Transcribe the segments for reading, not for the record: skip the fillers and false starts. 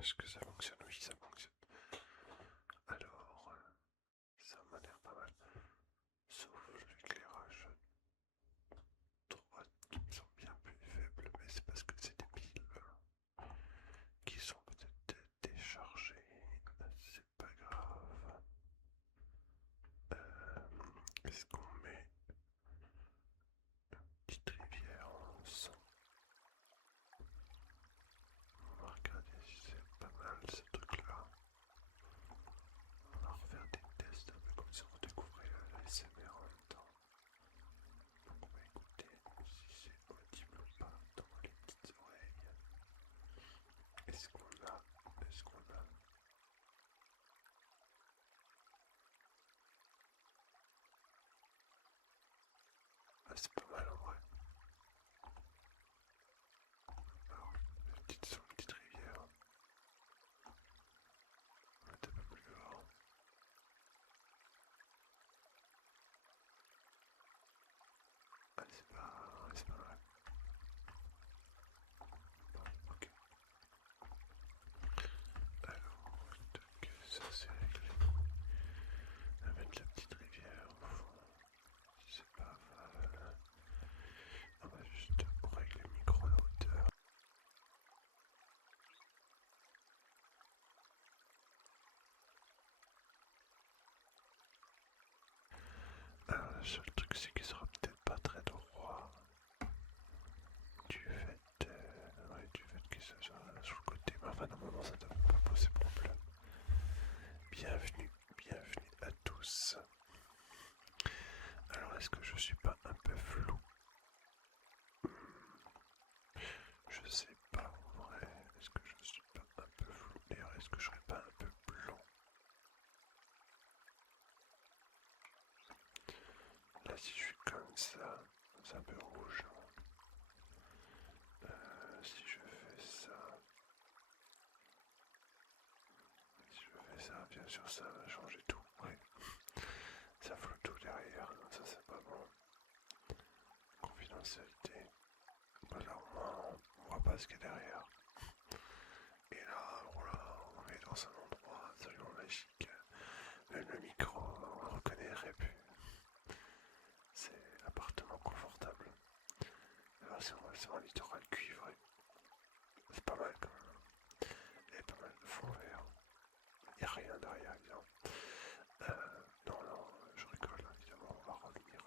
Est-ce que ça fonctionne? Oui, ça fonctionne. Alors, ça m'a l'air pas mal. Sauf l'éclairage droite qui me semble bien plus faible, mais c'est parce que c'est des piles qui sont peut-être déchargées. C'est pas grave. Est-ce qu'on met une petite rivière en sang? On va regarder si c'est pas mal ce truc-là. On va refaire des tests un peu comme si on redécouvrait l'ASMR en même temps. Donc on va écouter si c'est audible ou pas dans les petites oreilles. Est-ce qu'on a... Est-ce qu'on a... Ah, c'est pas mal en vrai. Alors, petite rivière. On va être un peu plus fort. Ah, c'est pas mal. Bon, ok. Alors, tac, ça c'est réglé. On va mettre la petite rivière au fond. C'est pas mal. On va juste régler le micro à la hauteur. Alors, le seul truc, c'est qu'il sera peut-être pas très droit. Du fait que ça soit sur le côté. Mais enfin, normalement, ça ne devrait pas poser problème. Bienvenue à tous. Alors, est-ce que je suis pas un peu flou? Je sais pas en vrai. Est-ce que je suis pas un peu flou? D'ailleurs, est-ce que je serais pas un peu blanc? Là, si je suis comme ça, c'est un peu rouge. Si je fais ça, si je fais ça, bien sûr, ça va changer tout. Ouais. Ça flotte tout derrière. Non, ça, c'est pas bon. Confidentialité. Voilà, au moins, on voit pas ce qu'il y a derrière. Et là, voilà, on est dans un endroit absolument magique. Même le micro, on le reconnaîtrait plus. C'est l'appartement confortable. Alors, c'est un littoral cuivré. C'est pas mal quand même. Il y a pas mal de fond vert. Il n'y a rien derrière, évidemment. Non, je rigole, évidemment. On va revenir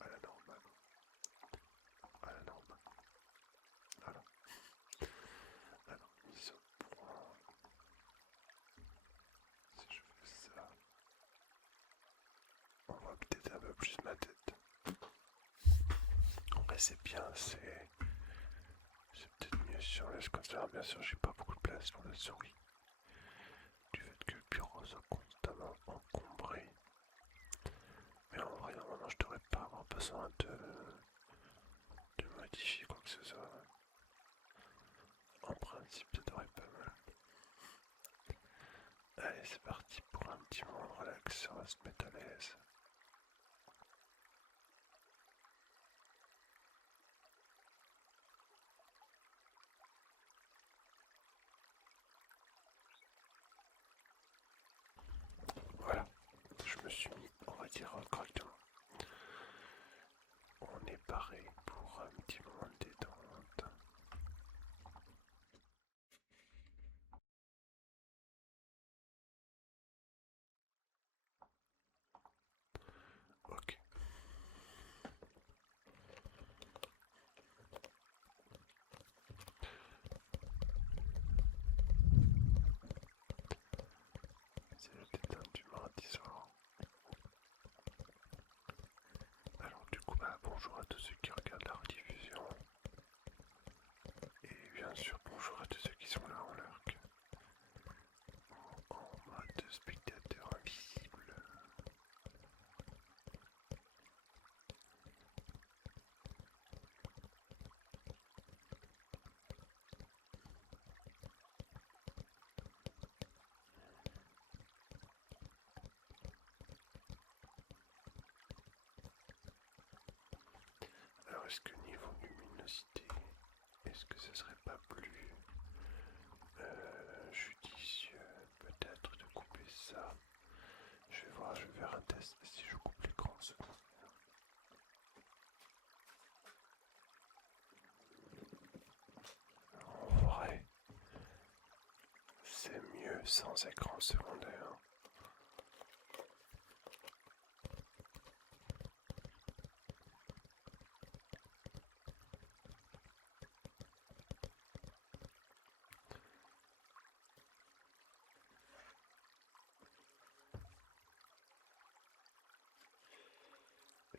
à la normale. À la normale. Voilà. Alors, mise au point. Si je fais ça, on voit peut-être un peu plus ma tête. En vrai, c'est bien, c'est peut-être mieux si on laisse comme ça. Bien sûr, j'ai pas beaucoup de place sur la souris. Du fait que le bureau soit constamment encombré. Mais en vrai, normalement, je devrais pas avoir besoin de modifier quoi que ce soit. En principe, ça devrait pas mal. Allez, c'est parti pour un petit moment de relax. On va se mettre à l'aise. Voilà, je me suis mis, on va dire, correctement. On est paré pour un petit moment de détente. Ok. C'est la détente du mardi soir. Alors du coup, bonjour à tous ceux qui regardent la rediffusion. Et bien sûr, bonjour à tous ceux qui sont là en lurk. En mode spectateur invisible. Alors est-ce que niveau luminosité, est-ce que ce serait pas plus... je suis sans écran secondaire.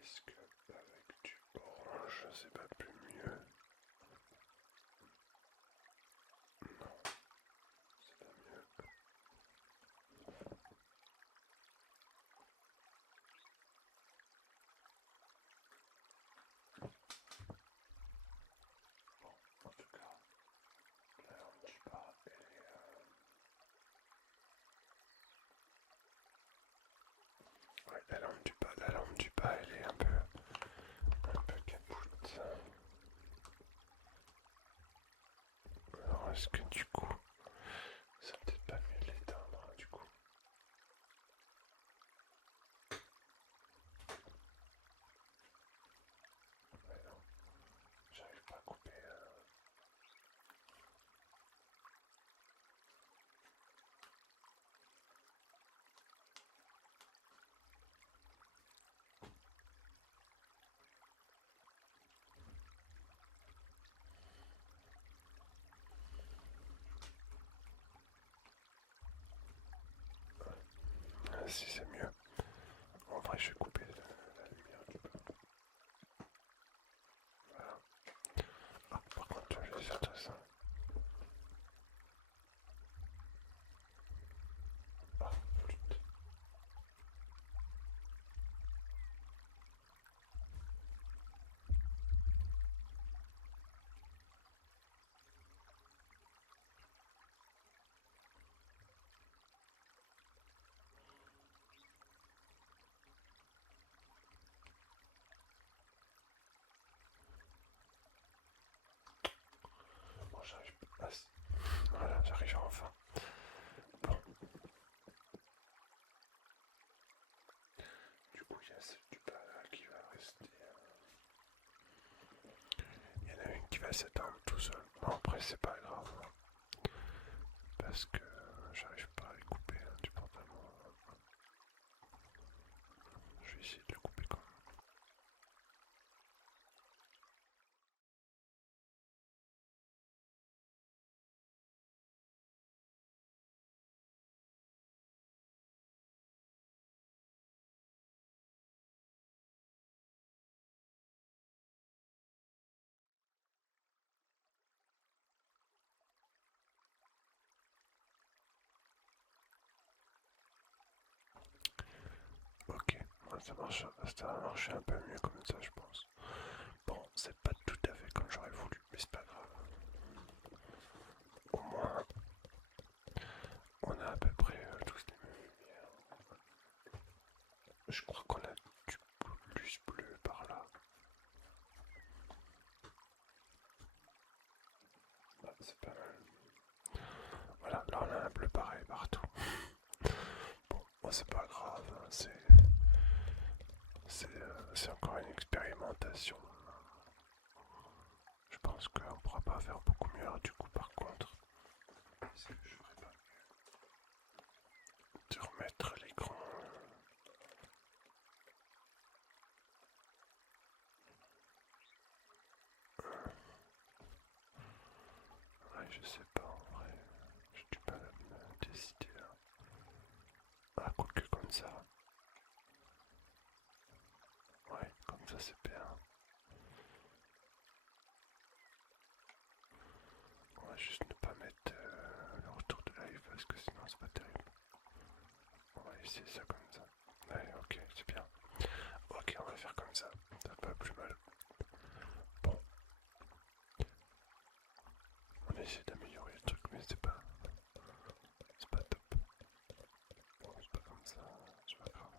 Est-ce que avec du orange c'est pas plus mieux? Non, c'est pas mieux. Bon, en tout cas, la lampe du bas, ouais, la lampe du bas, elle est un peu capoute. Alors, est-ce que du coup, c'est peut-être pas mieux de l'éteindre, hein, du coup. Mais non, j'arrive pas à couper. Si c'est mieux. En vrai, je vais couper la lumière du bas. Voilà. Ah, par contre, je vais faire tout ça. Ah, flûte. Bon, j'arrive pas. Voilà, j'arrive enfin. Bon. Du coup, il y a celle du bas là qui va rester. Il y en a une qui va s'éteindre tout seul. Bon, après, c'est pas grave. Parce que j'arrive pas à les couper du pantalon. Je vais essayer de le couper quand même. Ok, bon, ça va marcher un peu mieux comme ça, je pense. Bon, c'est pas tout à fait comme j'aurais voulu, mais c'est pas grave. Au moins, on a à peu près tous les mêmes lumières. Je crois qu'on a du plus bleu par là. Ah, c'est pas mal. Voilà, là on a un bleu pareil partout. Bon, moi c'est pas grave, hein, c'est encore une expérimentation. Je pense qu'on pourra pas faire beaucoup mieux. Alors, du coup, par contre, est-ce que je ferais pas mieux de remettre l'écran? Ouais, je sais pas en vrai. J'ai du mal à me décider là. Ah, quoique comme ça. Ouais, comme ça c'est bien. On va juste ne pas mettre le retour de live parce que sinon c'est pas terrible. On va essayer ça comme ça. Ouais, ok, c'est bien. Ok, on va faire comme ça. Ça pas plus mal. Bon, on essaie d'améliorer le truc, mais c'est pas top. Bon, c'est pas comme ça, c'est pas grave.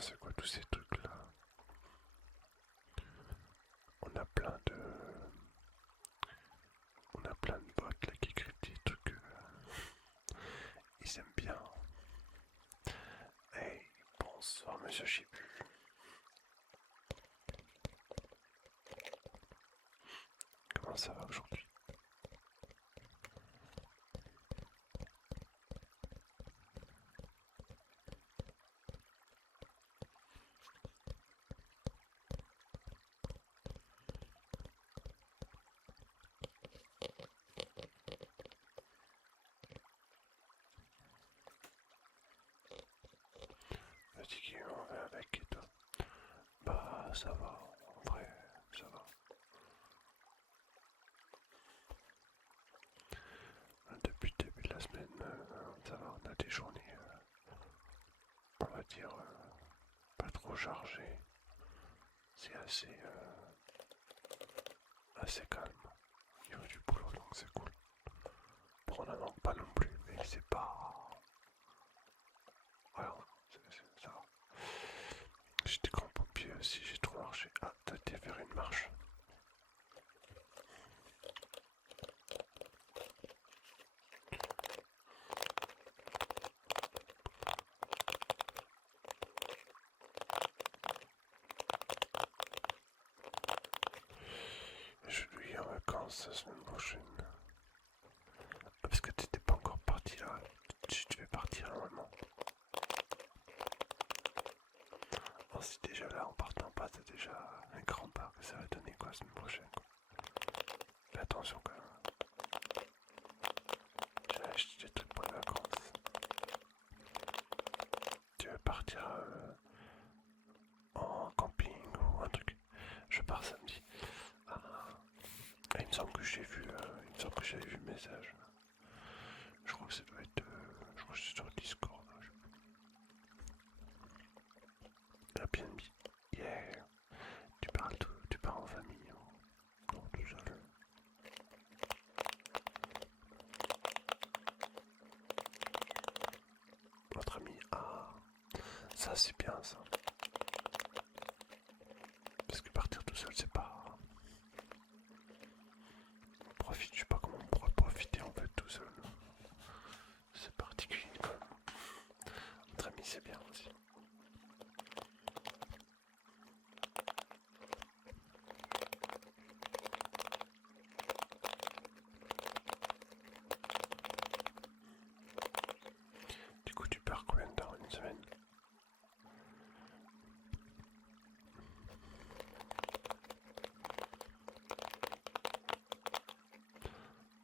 c'est quoi tous ces trucs là? On a plein de. On a plein de bots là qui écrivent des trucs. Ils aiment bien. Hey, bonsoir monsieur Chibu. Comment ça va aujourd'hui? Fatigué, on va avec et toi? Bah ça va, en vrai, ça va. Depuis le début de la semaine, ça va, on a des journées, on va dire, pas trop chargées. C'est assez calme au niveau du boulot, donc c'est cool. Bon, on n'en manque pas non plus, mais c'est pas. Voilà, ça va. J'étais grand pompier aussi, j'ai trop marché. Ah, t'as été faire une marche. Je dois y en vacances la semaine prochaine. Ah, parce que t'étais pas encore parti là. Tu devais partir normalement. Bon, si déjà là en partant pas, t'as déjà un grand pas que ça va donner quoi la semaine prochaine quoi. Fais attention quand même. J'ai acheté des trucs pour les vacances. Tu veux partir en camping ou un truc? Je pars samedi. Ah, il me semble que j'ai vu, il me semble que j'avais vu le message. Je crois que ça doit être, je crois que c'est sur Discord. Airbnb. Yeah. Tu pars en famille ou non tout seul? Votre ami. Ah, ça c'est bien ça. Parce que partir tout seul c'est pas. On profite, je sais pas comment on pourrait profiter en fait tout seul. C'est particulier quand même. Notre ami c'est bien aussi. Du coup tu pars combien de temps? Une semaine?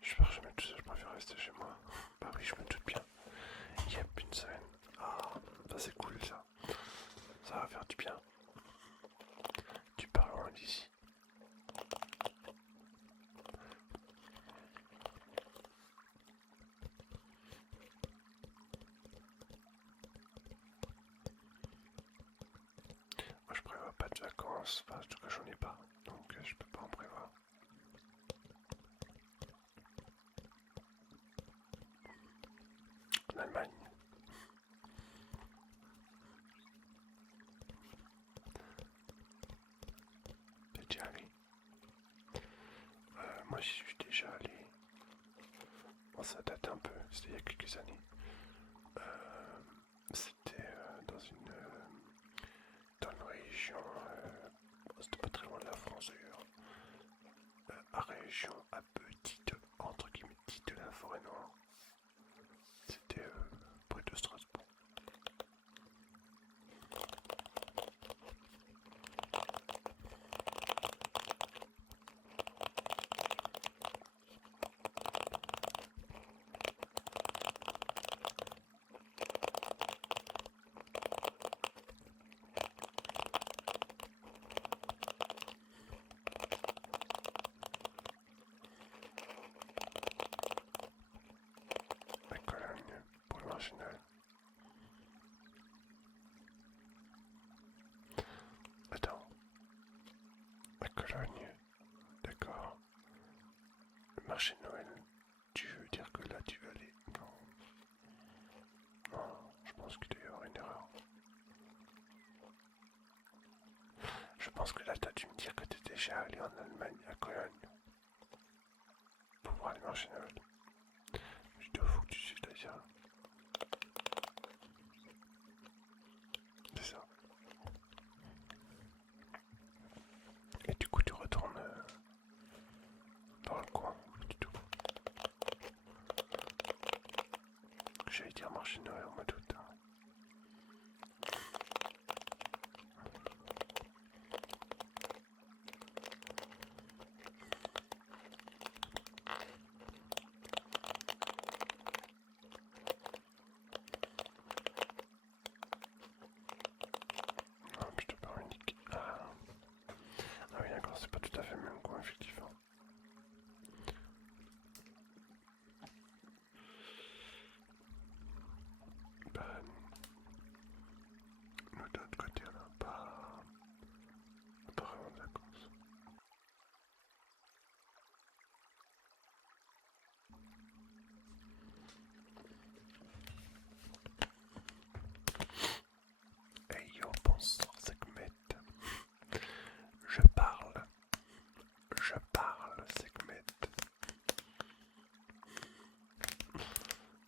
Je pars jamais tout seul, je préfère rester chez moi. Bah oui, je me doute bien. Yep, une semaine. Ah, ça c'est cool ça. Ça va faire du bien. Tu pars loin d'ici. Moi je prévois pas de vacances, enfin en tout cas j'en ai pas, donc je peux pas en prévoir. En Allemagne. T'es déjà allé? Moi j'y suis déjà allé. Bon ça date un peu, c'était il y a quelques années. C'était dans une région, c'était pas très loin de la France d'ailleurs. Région à petite, entre guillemets, petite de la forêt noire. C'était près de Strasbourg. pense que là, t'as dû me dire que t'es déjà allé en Allemagne, à Cologne, pour voir les marchés de Noël. Je te fous que tu suis d'ailleurs. C'est ça. Et du coup, tu retournes dans le coin, ou du tout. J'allais dire marché de Noël en mois d'août. Non, je te parle unique. Ah oui, d'accord, c'est pas tout à fait le même coin, effectivement. Bah, nous, de l'autre côté, on n'a pas vraiment de vacances. Hey yo, bonsoir, c'est Sekhmet. Je parle, Sekhmet.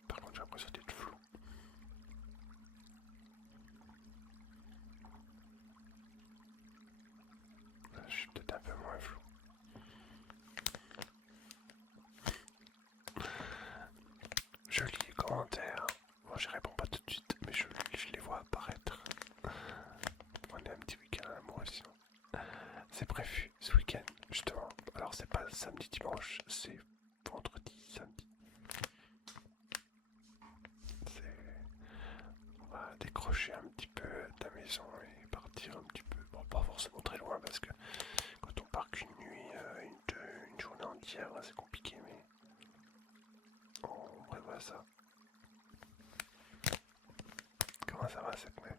Par contre, j'ai l'impression d'être flou. Je suis peut-être un peu moins flou. Je lis les commentaires. Bon, je réponds pas tout de suite, mais je les vois apparaître. On est un petit week-end à la Mauricie. C'est prévu ce week-end, justement. Alors, c'est pas samedi, dimanche, c'est vendredi, samedi. On va décrocher un petit peu de la maison et partir un petit peu. Bon, pas forcément très loin parce que quand on part qu'une nuit, une journée entière, c'est compliqué, mais on prévoit ça. Comment ça va cette nuit?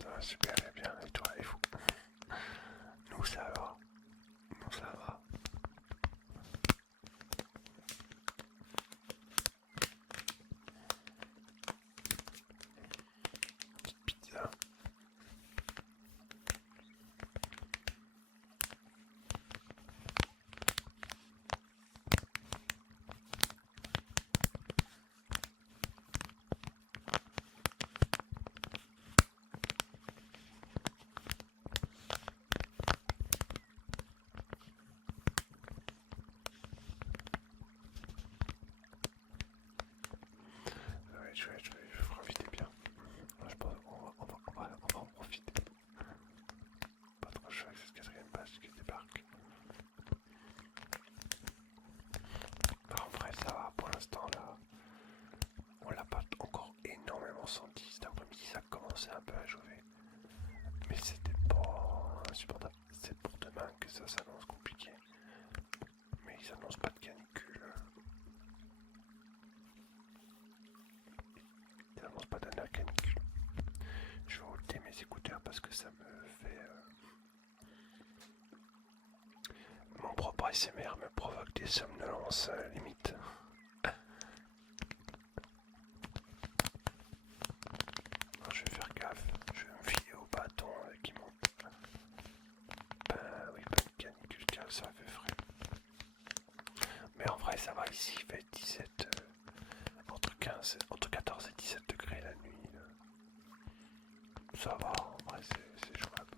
Ça va super bien, et toi, et vous? Nous ça va, nous ça va. Petite pizza. Ouais, je vais profiter bien. Je pense on va en profiter. Pas trop chaud avec cette quatrième page qui débarque. En vrai, ça va pour l'instant là. On l'a pas encore énormément senti. Cet après-midi, ça commençait un peu à jouer. Mais c'était pas insupportable. C'est pour demain que ça s'annonce compliqué. Mais ils annoncent pas de canicule. Ils annoncent pas de la canicule. Je vais ôter mes écouteurs parce que ça me fait... Mon propre ASMR me provoque des somnolences limite. Alors, je vais faire gaffe. Je vais me filer au bâton qui monte. Ben oui, pas de canicule, tiens, ça fait frais. Mais en vrai, ça va ici, il fait 17... entre 14 et 17 degrés la nuit. Ça va, en vrai, c'est jouable.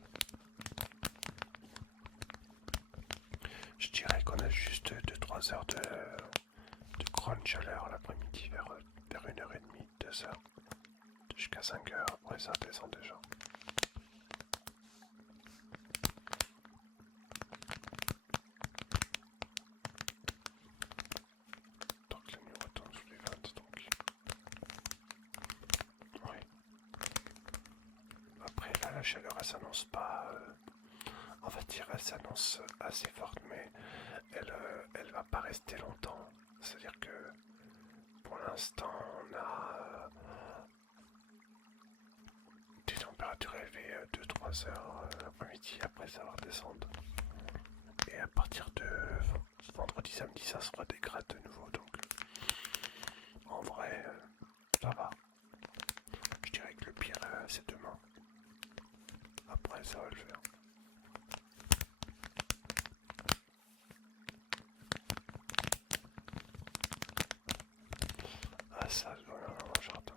Je dirais qu'on a juste 2-3 heures de grande chaleur l'après-midi vers 1h30, 2h, jusqu'à 5h. Après, ça descend déjà. Donc la nuit retombe sous les 20, donc. Oui. Après, là, la chaleur, elle s'annonce pas... on va dire, elle s'annonce assez forte, mais elle va pas rester longtemps. C'est-à-dire que pour l'instant, on a 3 heures l'après-midi, après ça va redescendre. Et à partir de vendredi, samedi, ça se redégrade de nouveau. Donc en vrai, ça va. Je dirais que le pire, c'est demain. Après, ça va le faire. Ah, ça, je dois aller dans le jardin.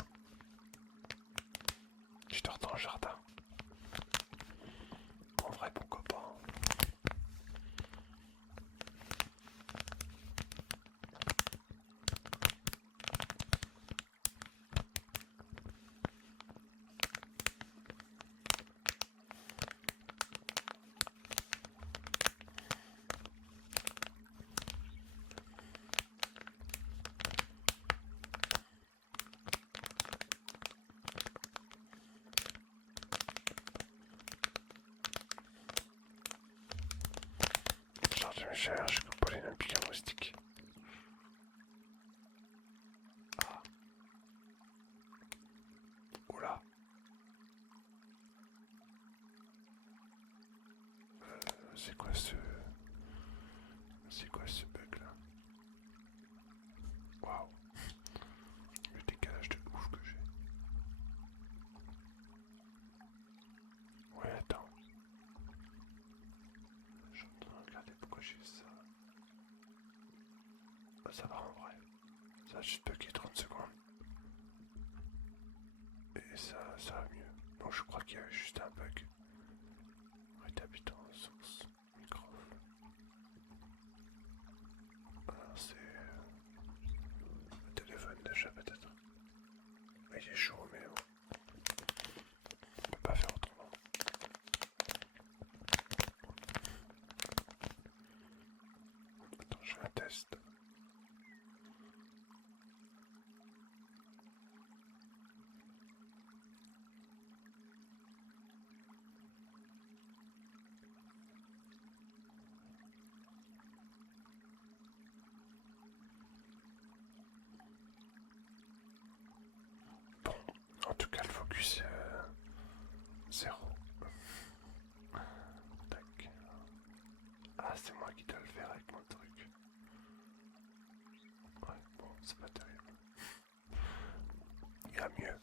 Je dors dans le jardin. En vrai, pourquoi pas. Genre, je me cherche, comme Pauline un piquant moustique. Ah. Oula. C'est quoi ce... C'est quoi ce bug là? Waouh. Le décalage de ouf que j'ai. Ouais, attends. Je suis en train de regarder pourquoi j'ai ça. Ah, ça va en vrai. Ça a juste bugué 30 secondes. Et ça va mieux. Bon, je crois qu'il y a juste un bug. Rétablitant source. Micro. Alors c'est... le téléphone déjà peut-être. Mais il est chaud, mais bon. On peut pas faire autrement. Attends, je fais un test. Bon, en tout cas, le focus 0. Tac. Ah, c'est moi qui dois le faire avec mon truc. Ouais, bon, c'est pas terrible. Il y a mieux.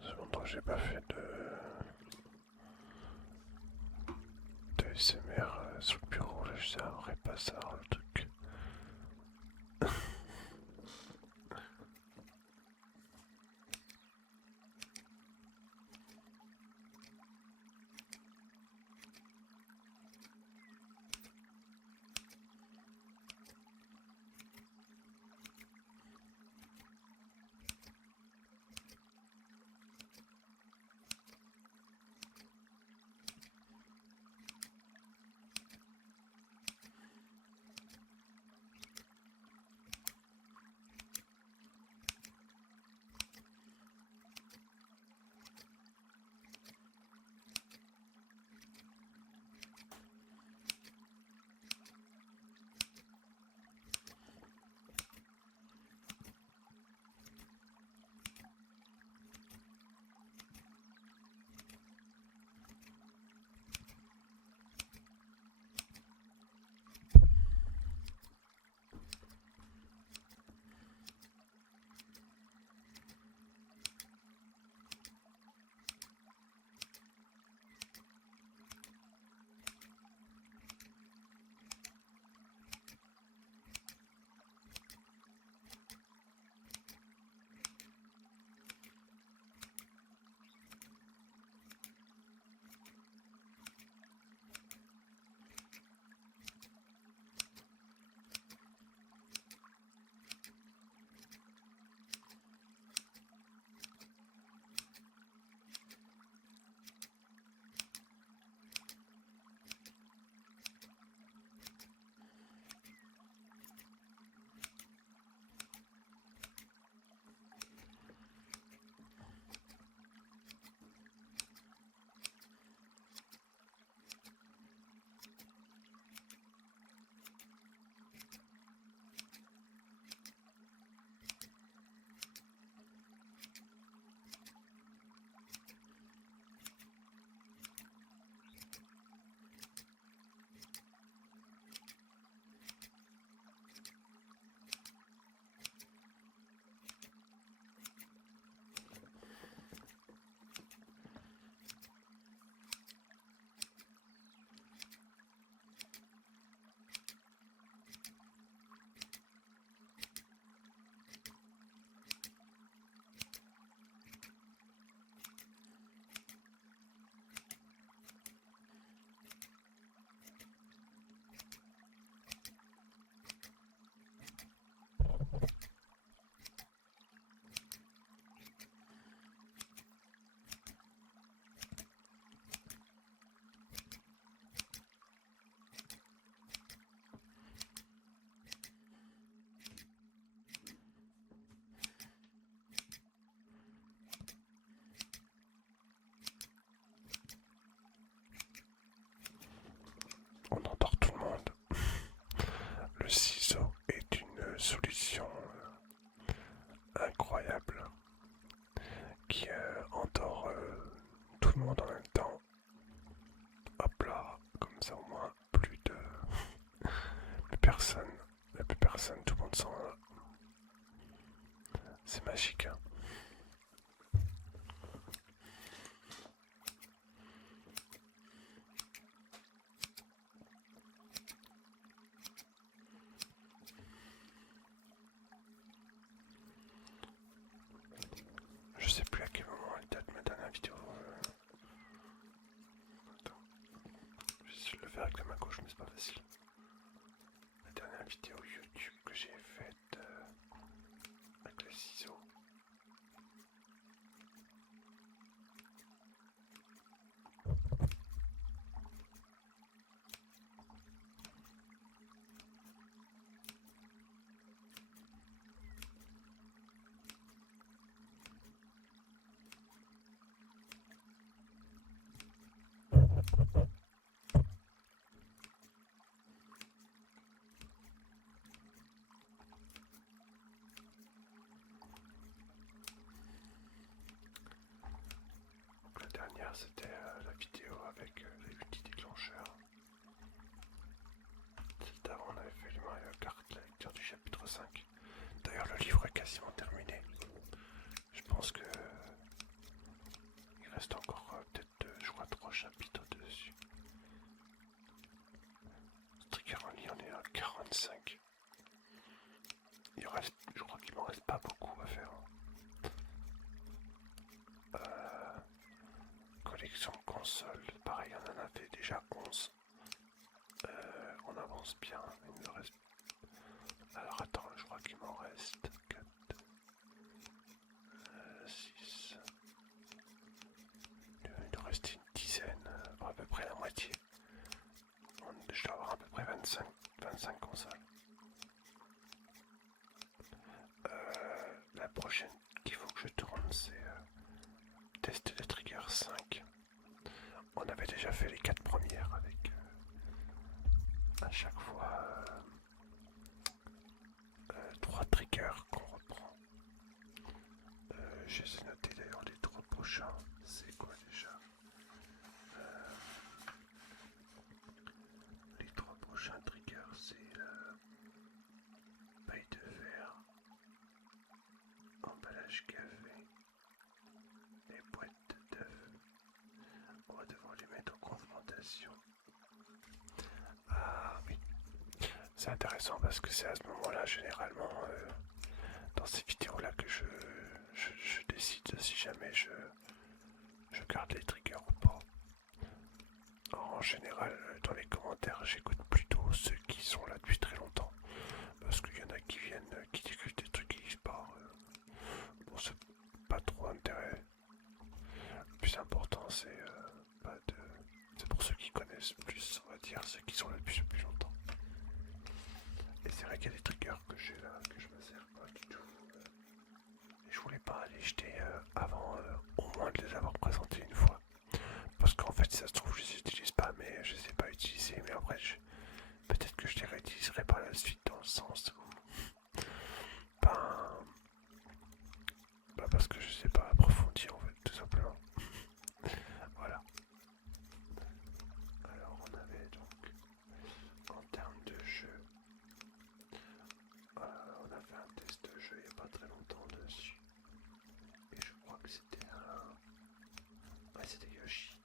C'est longtemps que j'ai pas fait de SMR sur le bureau. Là, je savais pas ça, le truc. incroyable qui endort tout le monde en même temps. Hop là, comme ça au moins plus personne, plus personne, tout le monde s'en va. C'est magique, hein. Je sais plus à quel moment elle date ma dernière vidéo. Attends. Je vais essayer de le faire avec la main gauche, mais c'est pas facile. La dernière vidéo YouTube que j'ai faite avec le ciseau. La dernière c'était la vidéo avec les petits déclencheurs. Juste avant on avait fait le Mario Kart, la lecture du chapitre 5. D'ailleurs le livre est quasiment terminé. Je pense que il reste encore peut-être je crois 3 chapitres dessus. Trigger Only on est à 45. Je crois qu'il m'en reste pas beaucoup à faire. Collection console, pareil on en avait déjà 11. On avance bien, il me reste... Alors attends, je crois qu'il m'en reste 4, 6... Il doit rester une dizaine, à peu près la moitié. Je dois avoir à peu près 25 consoles. La prochaine qu'il faut que je tourne, c'est tester le Trigger 5. On avait déjà fait les 4 premières avec à chaque fois 3 triggers qu'on reprend. Je les ai notés d'ailleurs les 3 prochains. C'est quoi déjà les 3 prochains triggers, c'est paille de verre, emballage café et boîte d'œufs. On va devoir les mettre en confrontation. Ah oui, c'est intéressant parce que c'est à ce moment-là généralement dans ces vidéos-là que je décide si jamais je garde les triggers ou pas. En général, dans les commentaires, j'écoute plutôt ceux qui sont là depuis très longtemps. Parce qu'il y en a qui viennent, qui discutent des trucs qui disparent. Bon, c'est pas trop intérêt. Le plus important, c'est pas de... C'est pour ceux qui connaissent plus, on va dire, ceux qui sont là depuis plus longtemps. Et c'est vrai qu'il y a des triggers que j'ai là, que je me sers pas du tout. Et je voulais pas les jeter avant au moins de les avoir présentés une fois. Parce qu'en fait, si ça se trouve, je les utilise pas, mais je les ai pas utilisés. Mais après, peut-être que je les réutiliserai par la suite dans le sens où... Ben, parce que je sais pas approfondir en fait, tout simplement. Voilà. Alors, on avait donc, en termes de jeu, on a fait un test de jeu il n'y a pas très longtemps dessus. Et je crois que c'était un... Ouais, c'était Yoshi.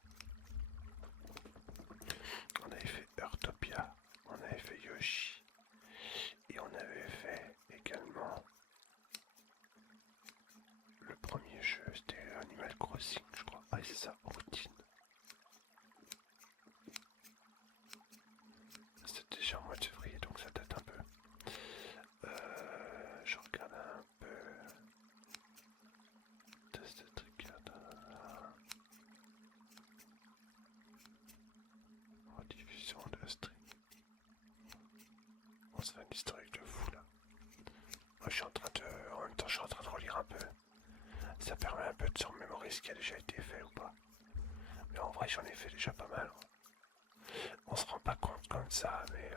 On avait fait Heartopia, on avait fait Yoshi, et on avait fait également le premier jeu, c'était Animal Crossing, je crois. Ah, c'est ça, routine. C'était déjà en mois de février, donc ça date un peu. Je regarde un peu. Test de trigger. Rediffusion de stream. On se fait un historique de fou là. Moi, je suis en train de. En même temps, je suis en train de relire un peu. Ça permet un peu de se remémorer ce qui a déjà été fait ou pas. Mais en vrai, j'en ai fait déjà pas mal. On se rend pas compte comme ça, mais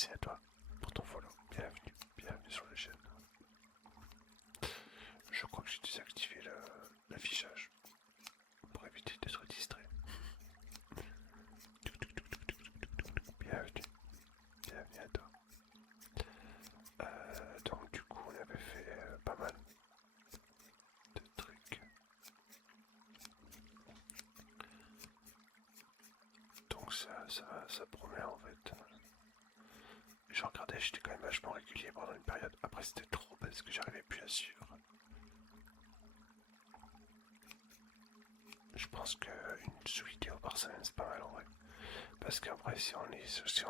merci à toi pour ton follow. Bienvenue sur la chaîne. Je crois que j'ai désactivé l'affichage pour éviter d'être distrait. Bienvenue à toi. Donc du coup on avait fait pas mal de trucs. Donc ça promet en fait. Je regardais, j'étais quand même vachement régulier pendant une période. Après c'était trop parce que j'arrivais plus à suivre. Je pense qu'une sous-vidéo par semaine c'est pas mal en vrai. Parce qu'après si on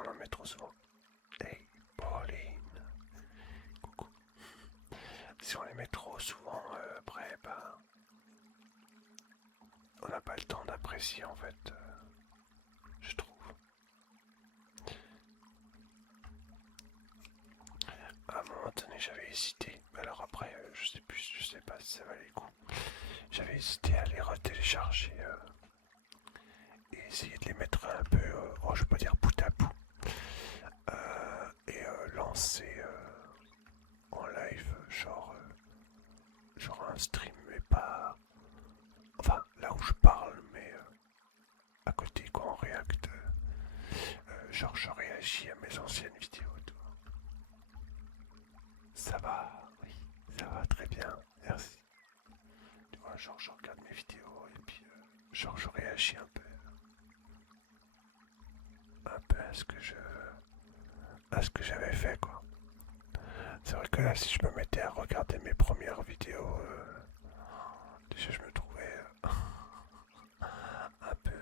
en met trop souvent. Hey Pauline. Coucou. Si on les met trop souvent après bah on n'a pas le temps d'apprécier en fait. Je trouve. À un moment donné j'avais hésité. Alors après je sais pas si ça valait le coup. J'avais hésité à les retélécharger et essayer de les mettre un peu, je vais pas dire bout à bout, et lancer en live, genre un stream, mais pas, enfin là où je parle, mais à côté quoi en React, genre je réagis à mes anciennes vidéos. Ça va, oui, ça va très bien, merci. Tu vois, genre je regarde mes vidéos et puis genre je réagis un peu à ce que j'avais fait quoi. C'est vrai que là si je me mettais à regarder mes premières vidéos, déjà je me trouvais un peu,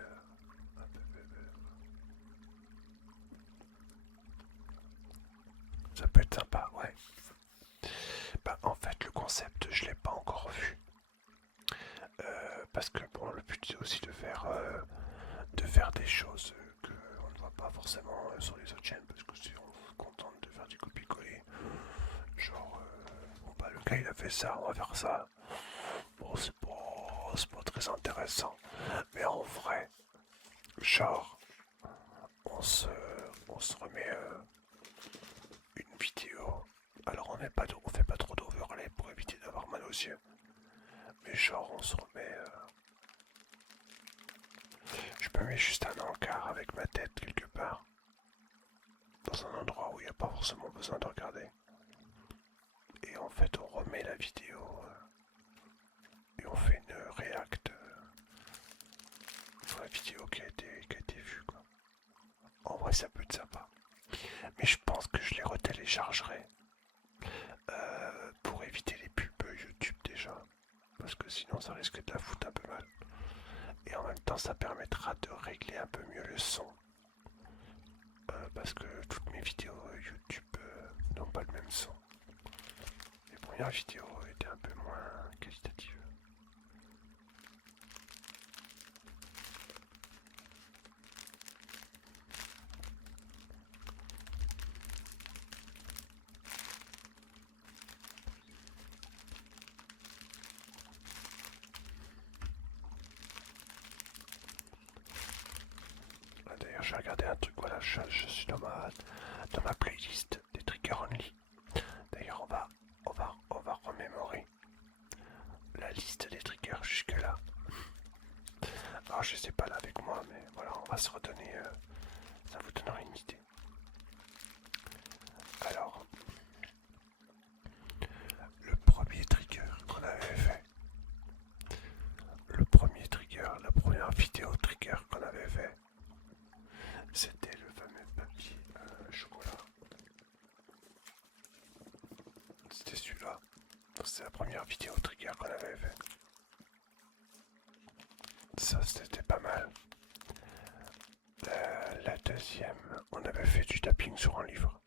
ça peut être sympa, ouais. Bah en fait le concept je l'ai pas encore vu. Parce que bon le but c'est aussi de faire des choses qu'on ne voit pas forcément sur les autres chaînes, parce que si on se contente de faire du copier-coller, genre bon bah le gars il a fait ça, on va faire ça. Bon c'est pas très intéressant. Mais en vrai, genre on se remet une vidéo. Alors on fait pas trop d'overlay pour éviter d'avoir mal aux yeux. Mais genre on se remet. Je me mets juste un encart avec ma tête quelque part. Dans un endroit où il n'y a pas forcément besoin de regarder. Et en fait on remet la vidéo et on fait une react sur la vidéo qui a été vue quoi. En vrai ça peut être sympa. Mais je pense que je les retéléchargerai pour éviter les pubs YouTube déjà. Parce que sinon ça risque de la foutre un peu mal. Et en même temps ça permettra de régler un peu mieux le son. Parce que toutes mes vidéos YouTube n'ont pas le même son. Les premières vidéos étaient un peu moins qualitatives. D'ailleurs, je vais regarder un truc. Voilà, je suis dans ma playlist des triggers only. D'ailleurs, on va remémorer la liste des triggers jusque là. Alors, je sais pas là avec moi, mais voilà, on va se redonner. Ça vous donnera une idée. Alors, le premier trigger qu'on avait fait. Le premier trigger, la première vidéo trigger qu'on avait fait. C'était le fameux papier chocolat. C'était celui-là. C'est la première vidéo trigger qu'on avait fait. Ça c'était pas mal. La deuxième, on avait fait du tapping sur un livre.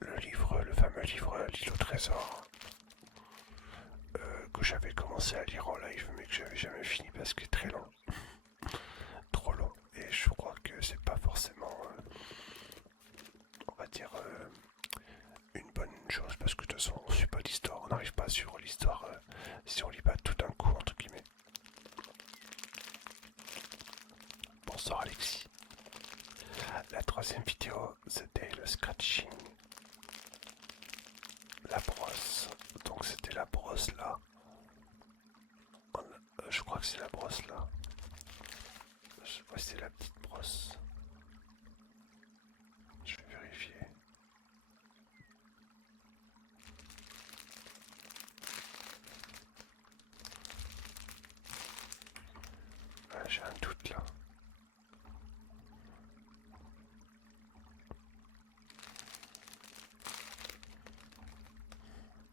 Le fameux livre L'île au trésor. Que j'avais commencé à lire en live mais que j'avais jamais fini parce qu'il est très long. Trop long. Et je crois que c'est pas forcément, on va dire, une bonne chose parce que de toute façon on suit pas l'histoire, on n'arrive pas à suivre l'histoire si on lit pas tout d'un coup entre guillemets. Bonsoir Alexis. La troisième vidéo, c'était le scratching. La brosse. Donc c'était la brosse là. Je crois que c'est la brosse là. Ouais, c'est la petite brosse. Je vais vérifier. Ah, j'ai un doute là.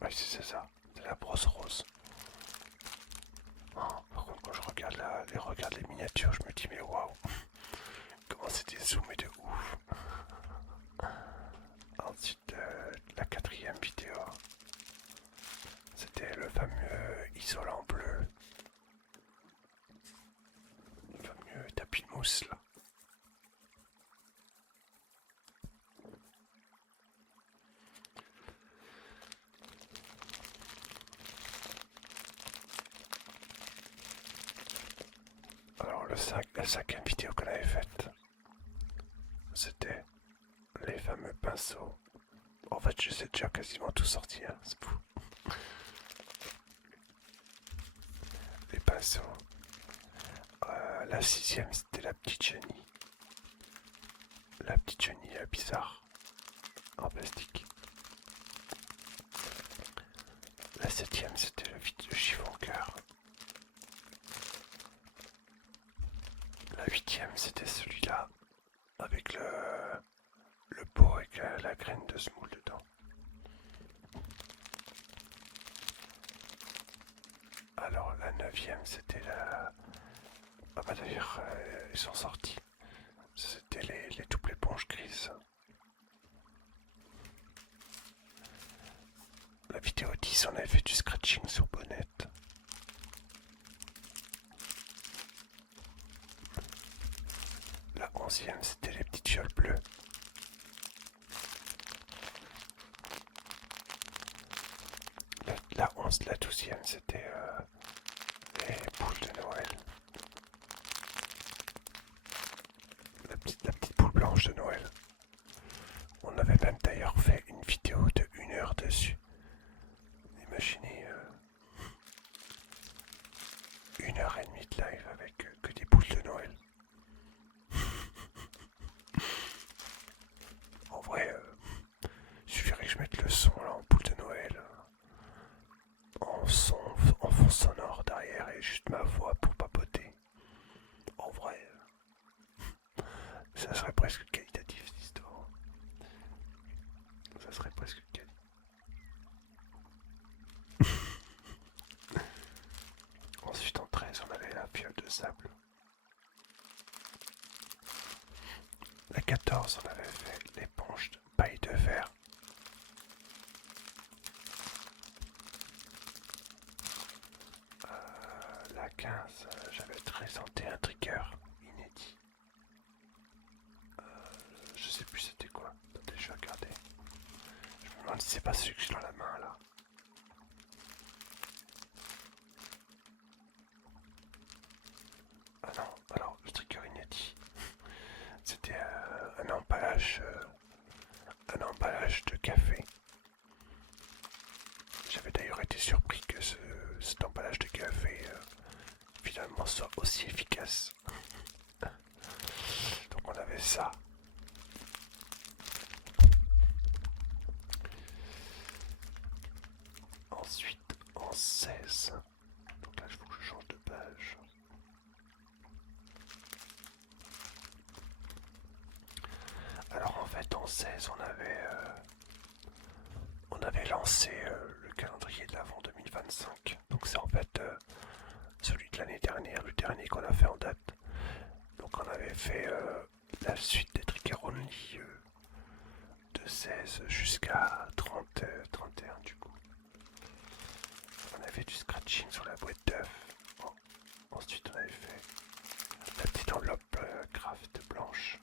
Oui, c'est ça. C'est la brosse rose. Oh, par contre, quand je regarde les miniatures, je me dis, mais waouh, comment c'était zoomé de ouf. Ensuite, la quatrième vidéo, c'était le fameux isolant bleu. Le fameux tapis de mousse là. Alors la cinquième vidéo qu'on avait faite, c'était les fameux pinceaux. En fait, je sais déjà quasiment tout sorti, hein, c'est fou. Les pinceaux. La sixième, c'était la petite chenille. La petite chenille bizarre, en plastique. La septième, c'était le chiffon cœur. La huitième, c'était celui-là, avec le pot avec la graine de semoule dedans. Alors la neuvième, c'était la... Ah bah d'ailleurs, ils sont sortis. C'était les doubles éponges grises. La vidéo 10, on avait fait du scratching sur bonnette. La 11e, c'était les petites fioles bleues. La 12e, c'était les boules de Noël. La petite boule blanche de Noël. On avait même d'ailleurs fait une vidéo de 1 heure dessus. Imaginez 1 heure et demie de live avec que des boules de Noël. En vrai, il suffirait que je mette le son là en boule de Noël. En fond sonore derrière et juste ma voix pour papoter. En vrai, ça serait presque qualitatif cette histoire. Ça serait presque qualitatif. Ensuite en 13 on avait la fiole de sable. La 14 on avait fait l'éponge de paille de verre. La 15 j'avais présenté un trigger inédit. Je sais plus c'était quoi. Attendez, je vais regarder. Je me demande si c'est pas celui que j'ai dans la main là. Ah non, alors le trigger inédit, c'était un emballage de café. J'avais d'ailleurs été surpris que cet emballage de café finalement soit aussi efficace. Donc on avait ça. Ensuite en 16. Donc là il faut que je change de page. Alors en fait en 16 on avait lancé le calendrier de l'Avent 2025. Donc c'est en fait celui de l'année dernière, le dernier qu'on a fait en date. Donc on avait fait la suite des Trigger Only de 16 jusqu'à 31 du coup. On avait fait du scratching sur la boîte d'œuf. Bon. Ensuite on avait fait la petite enveloppe craft blanche.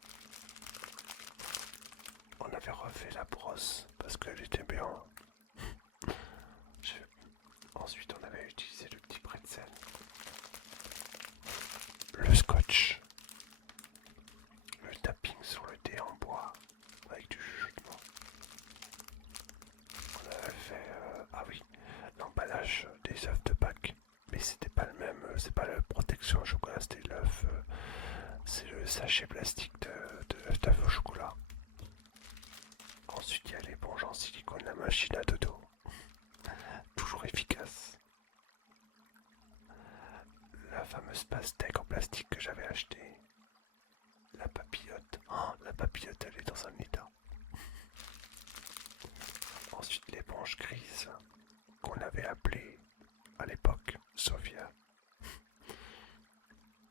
On avait refait la brosse parce qu'elle était bien. Ensuite on avait utilisé le petit pretzel. Le scotch. Le tapping sur le dé en bois avec du chuchotement. On avait fait, ah oui, l'emballage des œufs de Pâques. Mais c'était pas le même, c'est pas la protection au chocolat, c'était l'œuf, c'est le sachet plastique d'œuf au chocolat. Ensuite, il y a l'éponge en silicone, la machine à dodo. Toujours efficace. La fameuse pastèque en plastique que j'avais achetée. La papillote. Oh, la papillote, elle est dans un état. Ensuite, l'éponge grise qu'on avait appelée à l'époque Sofia.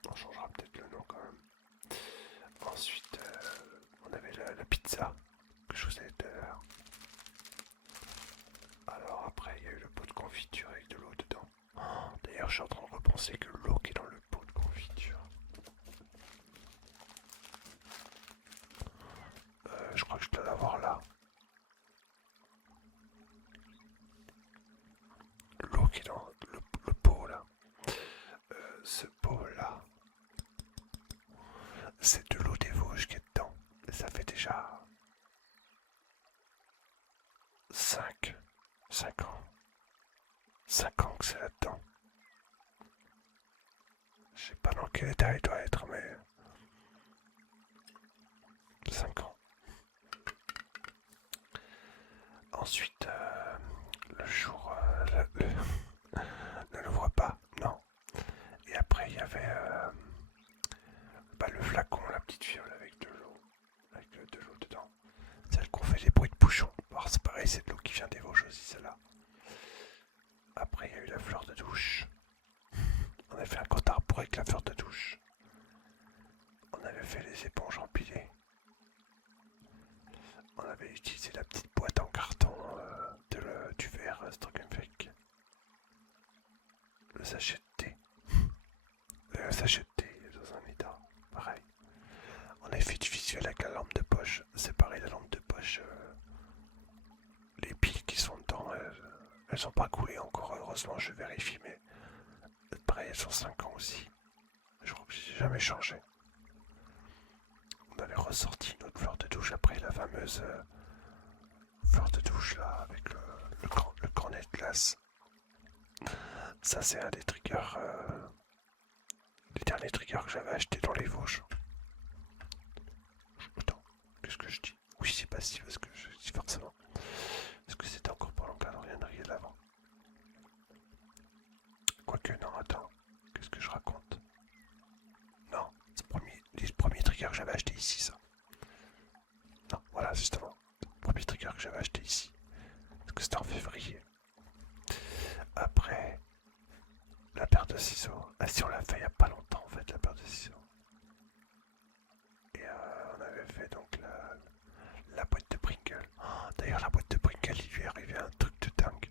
On changera peut-être le nom quand même. Ensuite, on avait la pizza que je vous ai dit tout à l'heure. Alors après, il y a eu le pot de confiture avec de l'eau dedans. Oh, d'ailleurs, je suis en train de repenser que l'eau qui est dans le pot de confiture. Je crois que je dois l'avoir là. L'eau qui est dans le pot là. Ce pot là, c'est de l'eau des Vosges qui est dedans. Et ça fait déjà 5 ans. 5 ans que c'est là-dedans. Je sais pas dans quel état il doit être, mais 5 ans. Ensuite, le jour, ne l'ouvre pas, non. Et après, il y avait le flacon, la petite fiole avec de l'eau, de l'eau dedans. Celle qu'on fait les bruits de bouchon. Alors c'est pareil, c'est de l'eau qui vient des Vosges aussi, celle-là. Après, il y a eu la fleur de douche. On avait fait un compte à rebours avec la fleur de douche. On avait fait les éponges empilées. On avait utilisé la petite boîte en carton du verre Strokenfek. Le sachet de thé. Le sachet de thé dans un état. Pareil. On avait fait du visuel avec la lampe de poche. C'est pareil, la lampe de poche. Les piles qui sont dedans, elles sont pas coulées encore. Heureusement, je vérifie, mais pareil, elles sont 5 ans aussi. Je crois que j'ai jamais changé. On avait ressorti notre fleur de douche après la fameuse fleur de douche là avec le cornet de glace. Ça c'est un des triggers, les derniers triggers que j'avais acheté dans les Vosges. Attends, qu'est-ce que je dis? Oui, c'est pas si parce que je dis forcément. Parce que c'était encore pas le calendrier de l'avant. Quoique non, attends, qu'est-ce que je raconte? Non, les premiers triggers que j'avais acheté ici, ça. Non, voilà, justement. Le premier trigger que j'avais acheté ici. Parce que c'était en février. Après, la paire de ciseaux. Ah si, on l'a fait il y a pas longtemps en fait, la paire de ciseaux. Et on avait fait donc la boîte de Pringle. Oh, d'ailleurs, la boîte de Pringle, il lui est arrivé un truc de dingue.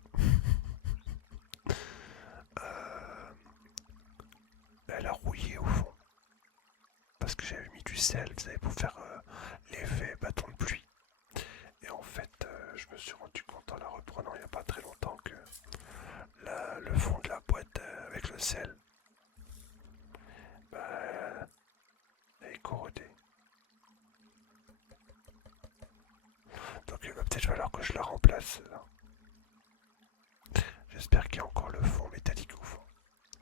Elle a rouillé au fond. Parce que j'avais mis du sel, vous savez, pour faire l'effet bâton de pluie. Et en fait, je me suis rendu compte en la reprenant il n'y a pas très longtemps que le fond de la boîte avec le sel, bah, est corrodé. Donc il va peut-être falloir que je la remplace. J'espère qu'il y a encore le fond métallique au fond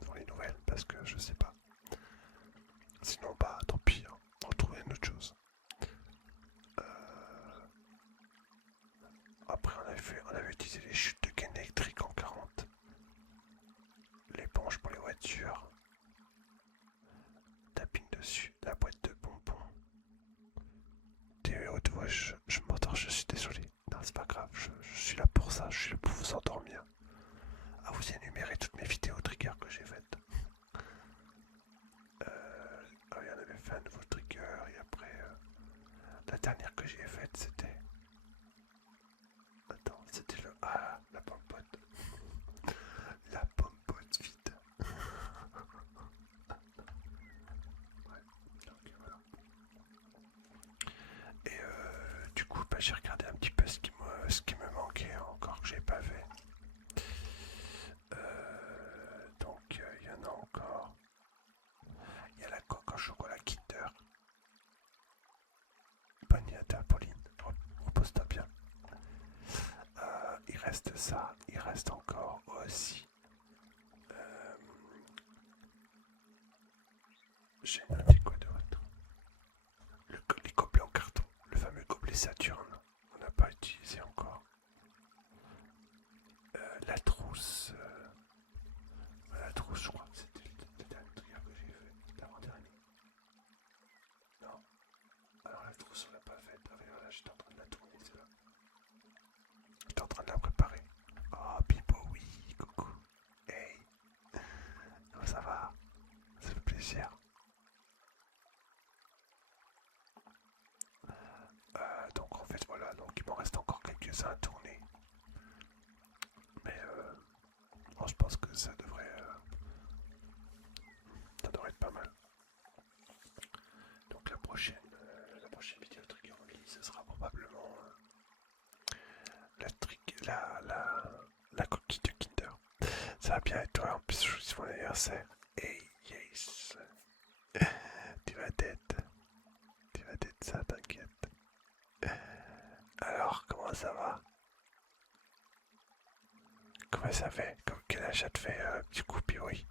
dans les nouvelles parce que je sais pas. Sinon bah tant pis, hein, on va trouver une autre chose. Après on avait utilisé les chutes de gaine électrique en 40. L'éponge pour les voitures. Tapping dessus, la boîte de bonbons. Des hautes voix, je m'endors, je suis désolé. Non, c'est pas grave, je suis là pour ça, je suis là pour vous endormir. À vous énumérer toutes mes vidéos trigger que j'ai faites. Il y en avait fait un nouveau trigger et après la dernière que j'ai faite c'était. Attends, c'était la pompote. La pompote vide. Ouais, donc voilà. Et du coup, bah, j'ai regardé un petit peu ce qui me manquait encore que j'ai pas fait. Donc il y en a encore. Il y a la coque en chocolat Kinder. Bonne ta Pauline. Repose-toi bien. Il reste ça. Il reste encore aussi. J'ai noté quoi d'autre? Les gobelets en carton. Le fameux gobelet Saturne. On n'a pas utilisé encore. La trousse. La trousse, je crois que c'était le dernier truc que j'ai fait. L'avant-dernier. Non. Alors la trousse, on l'a pas faite. Ah, voilà, j'étais en train de la tourner, c'est là. J'étais en train de la préparer. Oh, Pipo, oui, coucou. Hey. Comment ça va? Ça fait plaisir. Donc en fait, voilà, donc il m'en reste encore quelques-uns à tourner. Mais bon, je pense que ça devrait être pas mal. Donc la prochaine vidéo Trigger Only, ce sera probablement la coquille de Kinder. Ça va bien et toi? En plus, je suis mon anniversaire. Hey, yes. Tu vas t'être ça, t'inquiète. Alors, comment ça va? Comment ça fait? Quel âge ça te fait, petit coup, puis oui.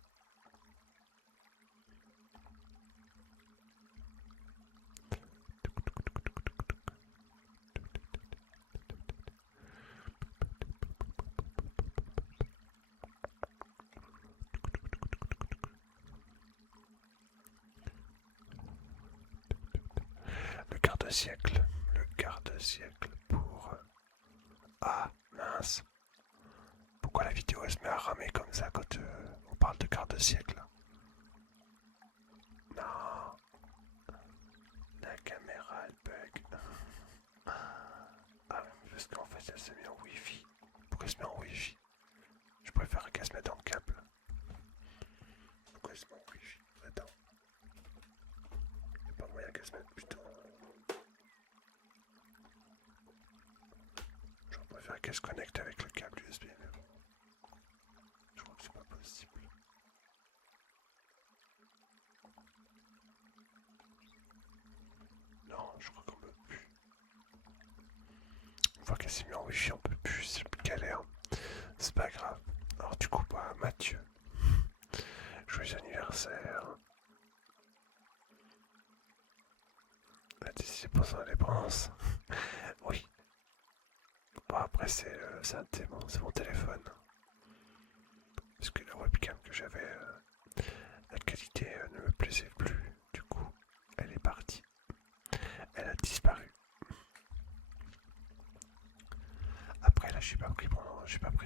Le quart de siècle pour... Ah, mince. Pourquoi la vidéo elle se met à ramer comme ça quand on parle de quart de siècle? Non, la caméra elle bug. Ah, parce qu'en fait elle se met en wifi. Pourquoi elle se met en wifi? Je préfère qu'elle se mette en câble. Pourquoi elle se met en wifi? Attends. Y'a pas moyen qu'elle se mette plutôt. Je préfère qu'elle se connecte avec le câble USB, mais bon. Je crois que c'est pas possible. Non, je crois qu'on peut plus. Une fois qu'elle s'est mise en wifi, on peut plus, c'est galère. C'est pas grave. Alors du coup, bah, Mathieu, joyeux anniversaire. Participation à l'indépendance. Oui. Bon, après, c'est mon téléphone. Parce que la webcam que j'avais, la qualité ne me plaisait plus. Du coup, elle est partie. Elle a disparu. Après, là, j'ai pas pris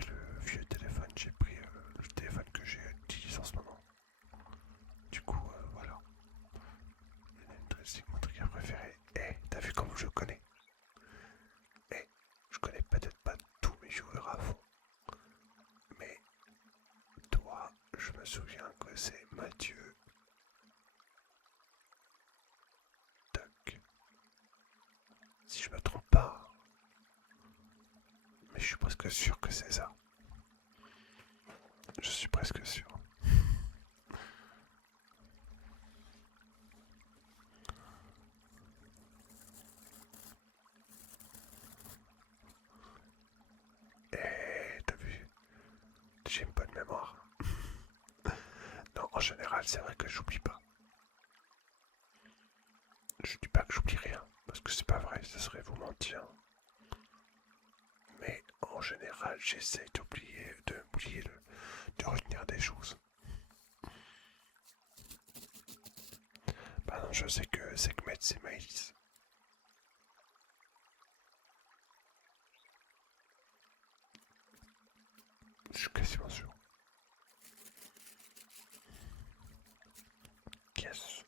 le vieux téléphone, j'ai pris le téléphone que j'utilise en ce moment. Du coup, voilà. C'est mon truc préféré. Eh, t'as vu comme je connais? Eh, je connais peut-être pas tous mes joueurs à fond. Mais toi, je me souviens que c'est Mathieu. Tac. Si je me trompe pas. Mais je suis presque sûr que c'est ça. Je suis presque sûr. Eh, t'as vu? J'ai une bonne mémoire. Non, en général, c'est vrai que j'oublie pas. Je dis pas que j'oublie rien, parce que c'est pas vrai, ce serait vous mentir. Mais en général, j'essaie de retenir des choses. Par exemple, je sais que Sekhmet c'est Maïs. Je suis quasiment sûr. Yes.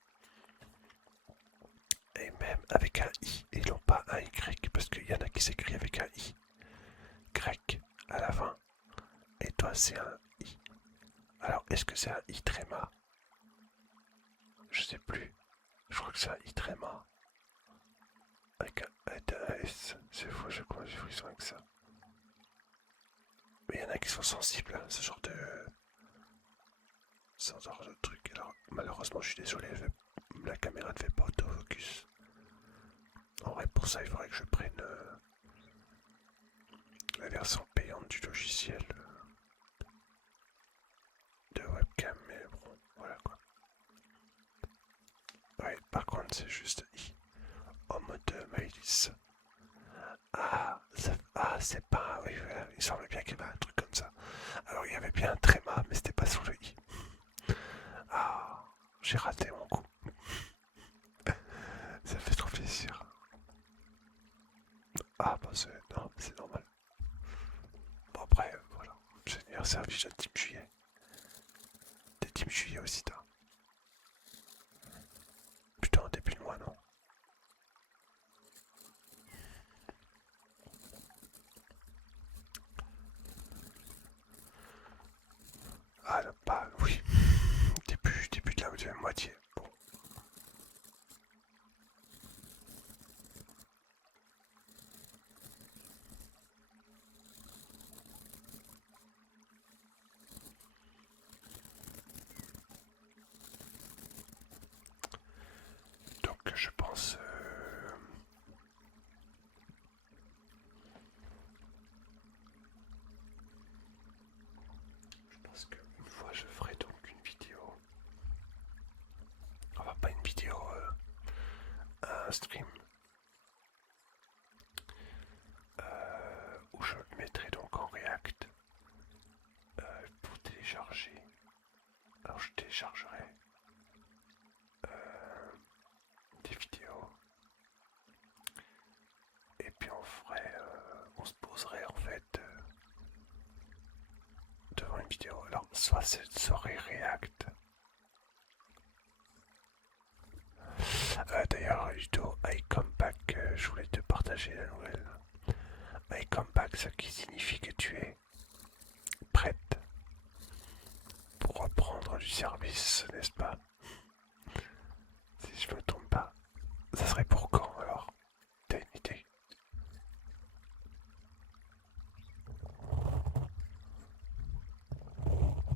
Et même avec un I et non pas un Y, parce qu'il y en a qui s'écrit avec un I grec à la fin. Et toi, c'est un I. Alors, est-ce que c'est un I tréma? Je sais plus. Je crois que c'est un I tréma. Avec un S. C'est faux, je crois que j'ai frisson avec ça. Mais il y en a qui sont sensibles à ce genre de truc. Alors, malheureusement, je suis désolé, la caméra ne fait pas autofocus. En vrai, pour ça, il faudrait Ah bah c'est normal. Bon après, voilà. C'est l'anniversaire déjà Team Juillet. T'es Team Juillet aussi toi. Putain, début de mois non. Ah là, bah oui. Début de la deuxième moitié. Bon. Donc je pense... je pense qu'une fois je ferai donc une vidéo. Enfin pas une vidéo, un stream. Où je le mettrai donc en React pour télécharger. Alors je téléchargerai des vidéos et puis on se poserait en fait devant une vidéo. Alors soit cette soirée React. D'ailleurs, Ludo, I come back, je voulais te partager la nouvelle. I come back, ce qui signifie que tu es prête pour reprendre du service, n'est-ce pas? Si je me trompe pas. Ça serait pour quand alors? T'as une idée?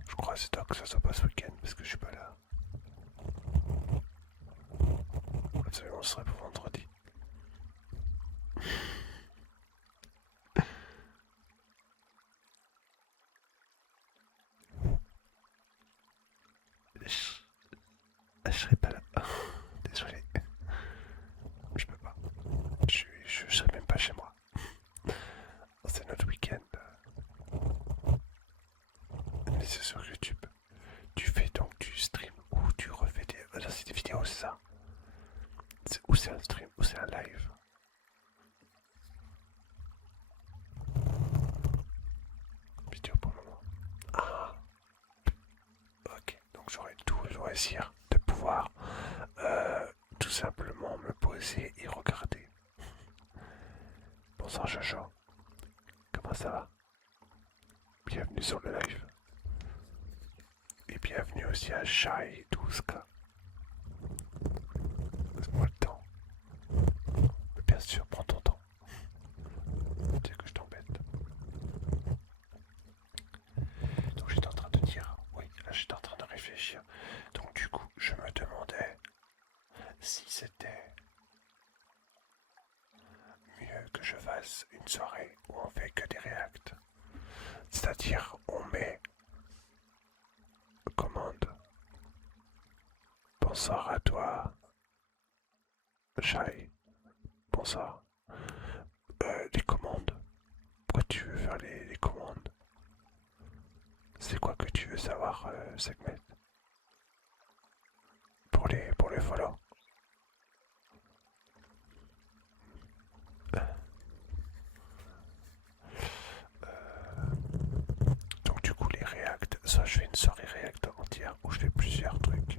Je crois que c'est toi que ça soit pas ce week-end parce que je suis pas là. Absolument, ce serait pour vendredi. Je serai pas là. Désolé. Je peux pas. Je serai même pas chez moi. C'est notre week-end. Mais c'est sur YouTube. Tu fais donc du stream ou tu refais des... Là c'est des vidéos, c'est ça? Ou c'est un stream ou c'est un live? Vidéo pour le moment. Ah, ok. Donc j'aurais tout loisir de pouvoir tout simplement me poser et regarder. Bonsoir Jojo. Comment ça va? Bienvenue sur le live. Et bienvenue aussi à Shai 12K. Laisse-moi le temps. Mais bien sûr, prends ton temps. Tu sais que je t'embête. Donc j'étais en train de dire, oui, là j'étais en train de réfléchir. Donc du coup, je me demandais si c'était mieux que je fasse une soirée où on fait que des reacts. C'est-à-dire, on met commande. Bonsoir à toi, Shai. Bonsoir. Les commandes. Pourquoi tu veux faire les commandes? C'est quoi que tu veux savoir, Segmet? Pour les follow. Donc du coup les React, soit je fais une soirée React entière ou je fais plusieurs trucs.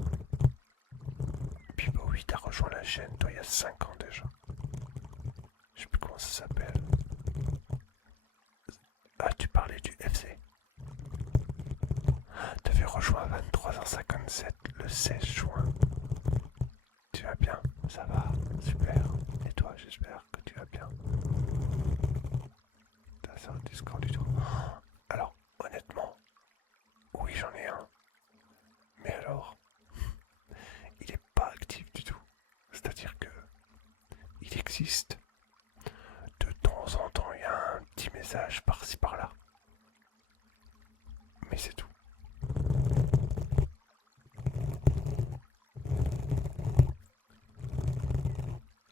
Puis bah oui, t'as rejoint la chaîne, toi il y a 5 ans déjà. Je sais plus comment ça s'appelle. Ah, tu parlais du FC. T'avais rejoint à 23h57 le 16 juin. Tu vas bien? Ça va? Super. Et toi, j'espère que tu vas bien. T'as ça au Discord du tout? Alors, honnêtement, oui j'en ai un. Mais alors, il est pas actif du tout. C'est-à-dire que il existe. De temps en temps, il y a un petit message par-ci par-là. Mais c'est tout.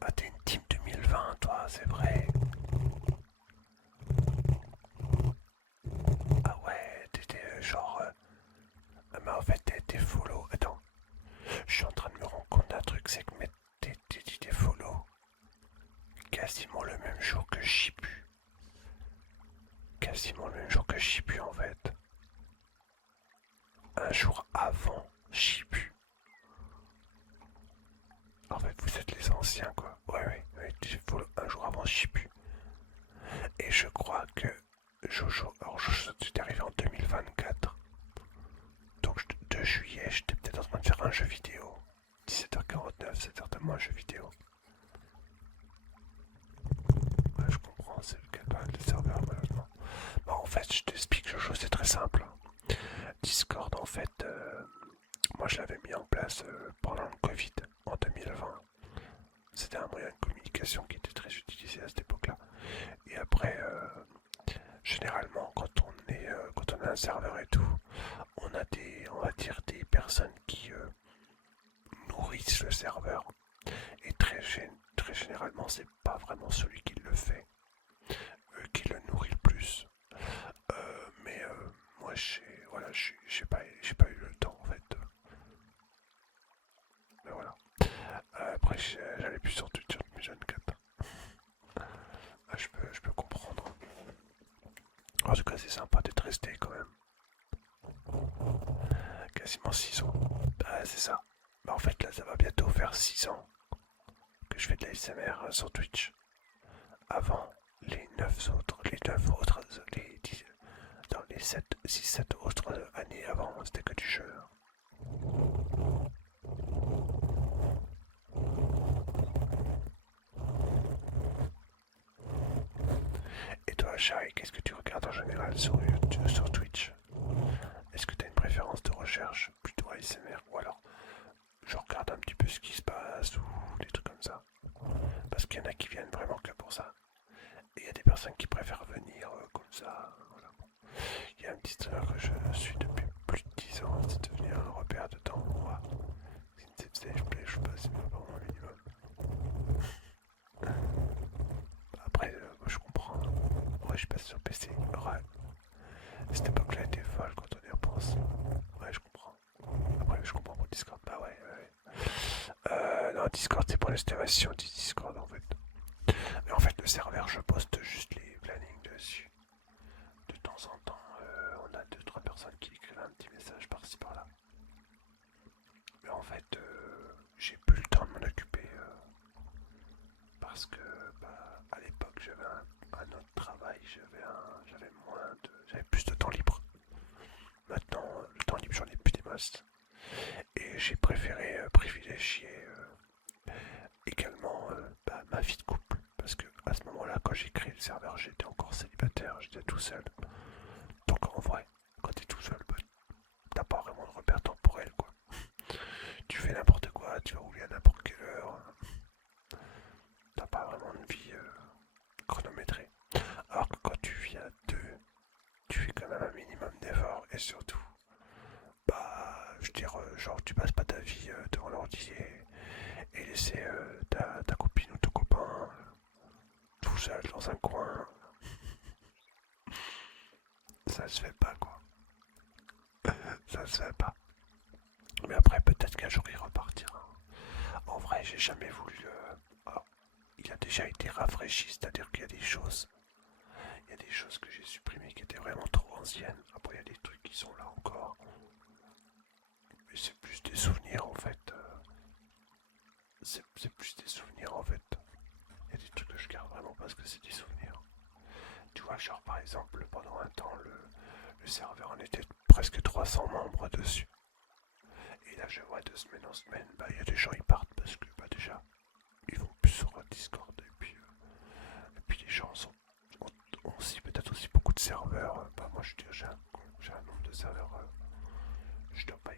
Ah, t'es une team 2020, toi, c'est vrai. Ah ouais, t'étais genre... mais en fait, t'es follow. Attends, je suis en train de me rendre compte d'un truc, c'est que t'es follow. quasiment le même jour que Chibu. Quasiment le même jour que Chibu en fait. Un jour avant Chibu. En fait, vous êtes les anciens quoi. Ouais, il faut un jour avant Chibu. Et je crois que Jojo, alors Jojo c'est arrivé en 2024. Donc 2 juillet, j'étais peut-être en train de faire un jeu vidéo. 17h49, c'est certainement un jeu vidéo. Ouais, je comprends, c'est le serveur malheureusement. Bon, en fait, je t'explique Jojo, c'est très simple. Discord, en fait, moi je l'avais mis en place pendant le Covid en 2020. C'était un moyen de communication qui était très utilisé à cette époque-là. Et après, généralement, quand on a un serveur et tout, on a on va dire des personnes qui nourrissent le serveur. Et très généralement, c'est pas vraiment celui qui le fait, qui le nourrit le plus. Mais moi, voilà, j'ai pas eu le temps en fait. Mais voilà. Après, j'allais plus sur Twitch avec mes jeunes 4. Ah, je peux comprendre. En tout cas, c'est sympa d'être resté quand même. Quasiment 6 ans. Bah, c'est ça. Bah, en fait, là, ça va bientôt faire 6 ans que je fais de la SMR sur Twitch. Avant, les 9 autres, les 10, dans les 7 autres années avant, c'était que du jeu. Et toi, Shai, qu'est-ce que tu regardes en général sur YouTube, sur Twitch? Est-ce que tu as une préférence de recherche plutôt ASMR ou alors je regarde un petit peu ce qui se passe ou des trucs comme ça? Parce qu'il y en a qui viennent vraiment que pour ça. Et il y a des personnes qui préfèrent venir comme ça. Voilà. Il y a un petit streamer que je suis depuis plus de 10 ans, c'est devenu un repère de temps pour moi. Je passe vraiment un minimum. Après, je comprends. Moi, je passe sur PC. Ouais. Cette époque-là était folle quand on y repense. Ouais, je comprends. Après, je comprends pour Discord. Bah ouais. Non, Discord, c'est pour l'estimation du Discord en fait. Mais en fait, le serveur, je poste juste les plannings dessus. De temps en temps, on a 2-3 personnes qui écrivent un petit message par-ci par-là. Mais en fait, j'ai plus le temps de m'en occuper. Parce que, bah, à l'époque, j'avais un autre travail, j'avais plus de temps libre. Maintenant, le temps libre, j'en ai plus des masses. Et j'ai préféré privilégier également bah, ma vie de couple. Parce que à ce moment-là, quand j'ai créé le serveur, j'étais encore célibataire, j'étais tout seul. Donc en vrai, quand t'es tout seul, bah, t'as pas vraiment de repère temporel, quoi. Tu fais n'importe quoi, tu vas rouler à n'importe quelle heure. T'as pas vraiment de vie chronométrée. Alors que quand tu vis à deux, tu fais quand même un minimum d'efforts et surtout, bah, je veux dire, genre, tu passes pas ta vie devant l'ordi et laisser ta copine ou ton copain tout seul dans un coin. Ça se fait pas, quoi. Ça se fait pas. Mais après, peut-être qu'un jour il repartira. En vrai, j'ai jamais voulu le. Alors, il a déjà été rafraîchi, c'est-à-dire qu'il y a des choses. Il y a des choses que j'ai supprimées qui étaient vraiment trop anciennes. Après, il y a des trucs qui sont là encore. Mais c'est plus des souvenirs en fait. C'est plus des souvenirs en fait. Il y a des trucs que je garde vraiment parce que c'est des souvenirs. Tu vois, genre par exemple, pendant un temps, le serveur en était presque 300 membres dessus. Et là, je vois de semaine en semaine, bah, il y a des gens qui partent parce que, bah, déjà, ils vont plus sur Discord. Et puis les gens ont aussi peut-être aussi beaucoup de serveurs. Bah, moi, je dis, j'ai un nombre de serveurs. Je dois pas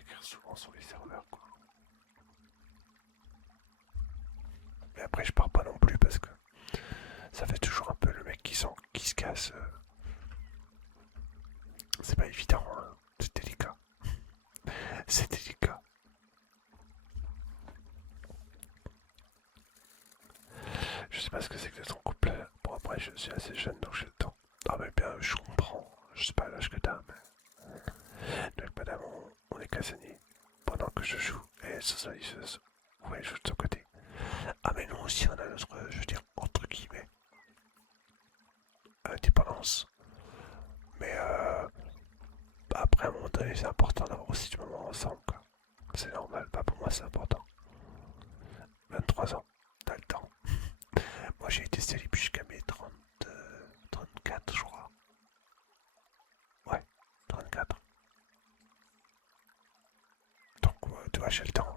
écrire souvent sur les serveurs, quoi. Mais après, je pars pas non plus parce que ça fait toujours un peu le mec qui se casse. C'est pas évident, hein. C'est délicat. C'est délicat. Je sais pas ce que c'est que d'être en couple. Bon, après, je suis assez jeune donc j'ai le temps. Ah, mais bien, je comprends. Je sais pas l'âge que t'as, mais. Donc, madame, on est casanier pendant que je joue. Et socialiseuse. Ouais, je joue de son côté. Ah, mais nous aussi, on a notre, je veux dire, entre donné, c'est important d'avoir aussi du moment ensemble, quoi. C'est normal, pas pour moi, c'est important. 23 ans, t'as le temps. Moi, j'ai été célib jusqu'à mes 30, 34, je crois. Ouais, 34. Donc, tu vois, j'ai le temps.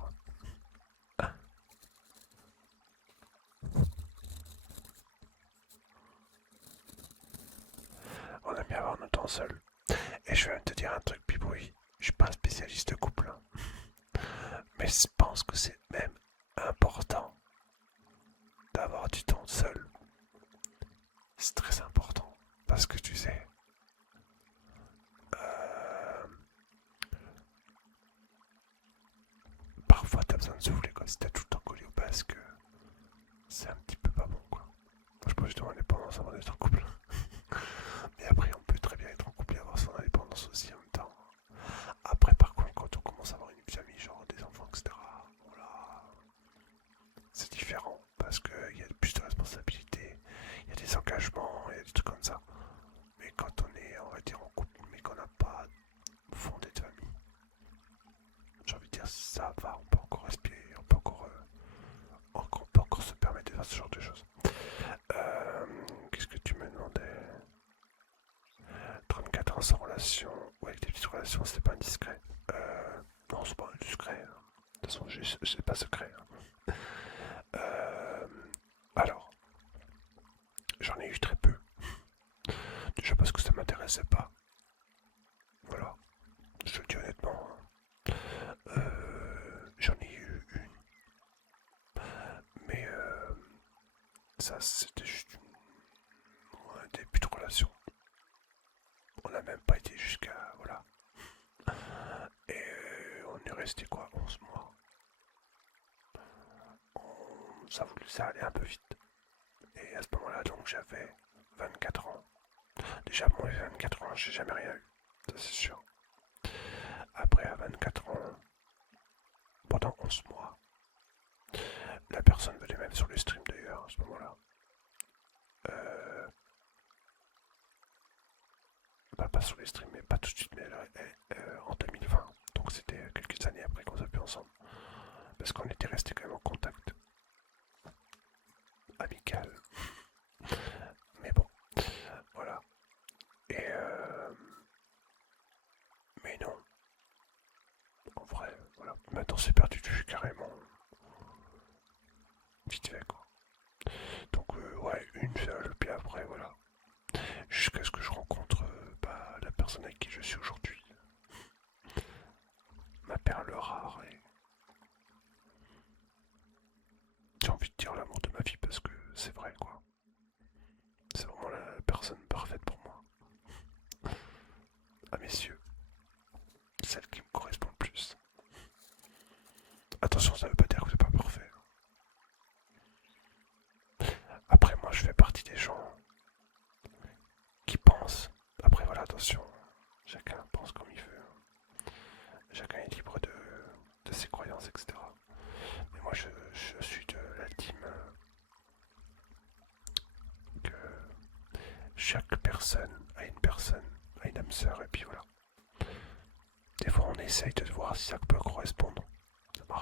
On aime bien avoir notre temps seul. Et je vais même te dire un truc, Piboui. Je suis pas un spécialiste de couple, hein. Mais je pense que c'est même important d'avoir du temps seul. C'est très important. Parce que tu sais, euh, parfois t'as besoin de souffler, quoi. Si t'as tout le temps collé au basque, c'est un petit peu pas bon, quoi. Moi, je pense justement l'indépendance avant d'être en couple. Mais après, on peut très bien être en couple et avoir son indépendance aussi en même temps. Après, par contre, quand on commence à avoir une famille, genre des enfants, etc., voilà, c'est différent parce qu'il y a plus de responsabilités, il y a des engagements, il y a des trucs comme ça. Mais quand on est, on va dire, en couple, mais qu'on n'a pas fondé de famille, j'ai envie de dire, ça va, on peut encore respirer, on peut encore se permettre de faire ce genre de choses. Qu'est-ce que tu me demandais? 34 ans sans relation, ouais, avec des petites relations, c'était pas indiscret. Non, c'est pas indiscret, hein. De toute façon, c'est pas secret, hein. Euh, alors, j'en ai eu très peu. Déjà parce que ça m'intéressait pas. Voilà, je le dis honnêtement. J'en ai eu une, mais ça c'était juste un début de relation. On n'a même pas été jusqu'à. Voilà. Et on est resté quoi, 11 mois. Ça allait un peu vite. Et à ce moment-là, donc j'avais 24 ans. Déjà, moi, les 24 ans, j'ai jamais rien eu. Ça, c'est sûr. Après, à 24 ans, pendant 11 mois, la personne venait même sur le stream d'ailleurs, à ce moment-là. Euh, pas sur les streams, mais pas tout de suite, mais en 2020. Donc c'était quelques années après qu'on s'est pu ensemble. Parce qu'on était restés quand même en contact amical. Mais bon, voilà. Et mais non, en vrai, voilà. Maintenant c'est perdu de vue carrément. Vite fait quoi. Donc ouais, une seule, puis après voilà. Jusqu'à ce que je rencontre la personne avec qui je suis aujourd'hui. Ma perle rare et j'ai envie de dire l'amour de ma vie parce que c'est vrai quoi. C'est vraiment la personne parfaite pour moi. À mes yeux. Celle qui me correspond le plus. Attention, ça veut pas dire que c'est pas parfait. Après, moi, je fais partie des gens qui pensent. Après, voilà, attention. Chacun pense comme il veut. Chacun est libre de ses croyances, etc. Mais moi, je suis de la team que chaque personne, a une âme sœur, et puis voilà. Des fois, on essaye de voir si ça peut correspondre.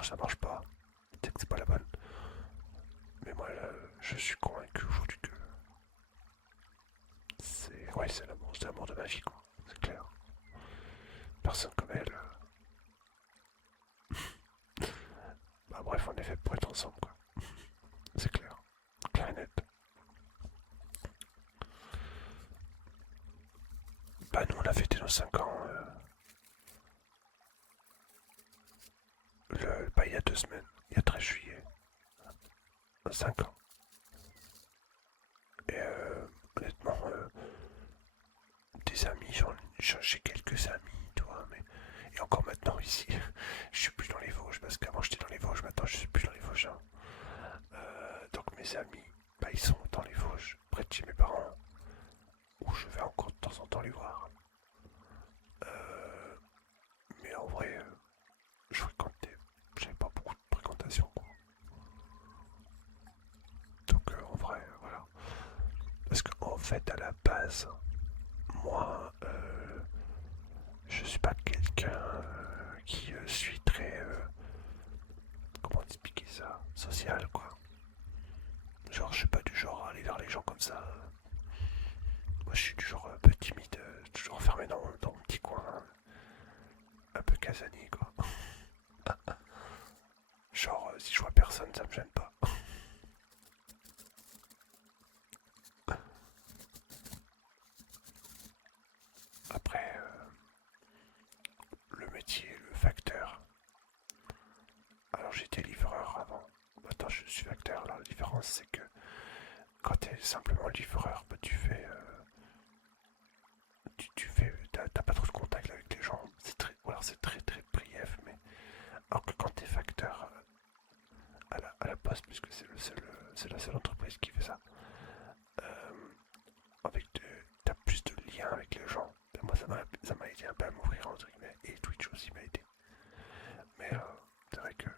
Ça marche pas. C'est que c'est pas la bonne. Mais moi, là, je suis convaincu aujourd'hui que c'est l'amour de ma vie, quoi. C'est clair. Personne comme elle. Bah bref, on est fait pour être ensemble, quoi. C'est clair. Clair et net. Bah nous, on a fêté nos 5 ans. Il y a 2 semaines. Il y a 13 juillet. 5 ans. Et honnêtement, des amis, j'ai quelques amis, toi, mais. Et encore maintenant ici, je suis plus dans les Vosges, parce qu'avant j'étais dans les Vosges, maintenant je suis plus dans les Vosges, hein. Donc mes amis, bah, ils sont dans les Vosges, près de chez mes parents, où je vais encore de temps en temps les voir. Euh, mais en vrai, je fréquentais, j'avais pas beaucoup de fréquentation, quoi. Donc en vrai, voilà. Parce qu'en fait, à la base, moi, je suis pas quelqu'un quelqu'un qui suis très... comment expliquer ça? Social, quoi. Genre, je suis pas du genre à aller vers les gens comme ça. Moi, je suis du genre un peu timide, toujours enfermé dans mon petit coin, un peu casanier, quoi. Genre, si je vois personne, ça me gêne pas. Après, le métier, le facteur. Alors, j'étais livreur avant. Maintenant, je suis facteur. Alors, la différence, c'est que quand tu es simplement livreur, bah, tu fais. Tu fais. T'as pas trop de contact avec les gens. C'est très. Ou alors, c'est très très brief, mais. Alors que quand tu es facteur à la poste, puisque c'est la seule entreprise qui fait ça, euh, t'as plus de liens avec les gens. Et moi, ça m'a aidé un peu à m'ouvrir, entre guillemets, et Twitch aussi m'a aidé. Mais c'est vrai que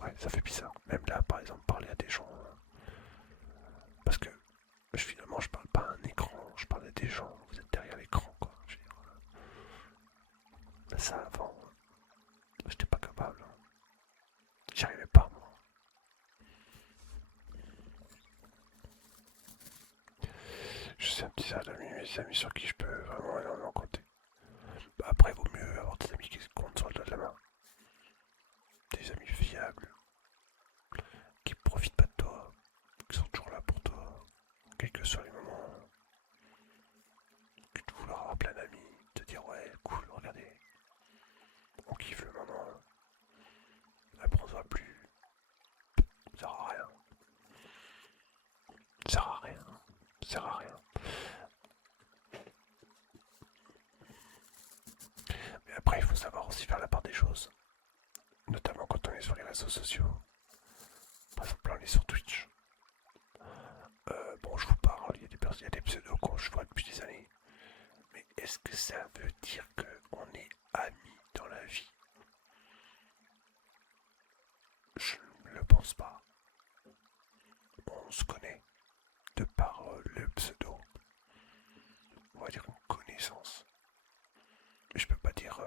ouais, ça fait bizarre. Même là, par exemple, parler à des gens, parce que finalement, je parle pas à un écran, je parle à des gens. Vous êtes derrière l'écran, quoi. Je veux dire, ça avant, j'étais pas capable. J'y arrivais pas, moi. Je sais un petit certain de mes amis sur qui je peux vraiment énormément compter. Bah, après, il vaut mieux avoir des amis qui se comptent sur le doigt de la main. Des amis fiables, qui profitent pas de toi, qui sont toujours là pour toi, quels que soient les moments. Que de vouloir avoir plein d'amis, te dire ouais, cool, regardez, on kiffe le moment. Après, on se voit plus. Ça sert à rien. Ça sert à rien. Ça sert à rien. Mais après, il faut savoir aussi faire la part des choses. Notamment quand on est sur les réseaux sociaux. Par exemple, là, on est sur Twitch. Bon, je vous parle, il y a des pseudos que je vois depuis des années. Mais est-ce que ça veut dire qu'on est amis dans la vie? Je ne le pense pas. On se connaît de par le pseudo. On va dire une connaissance. Mais je peux pas dire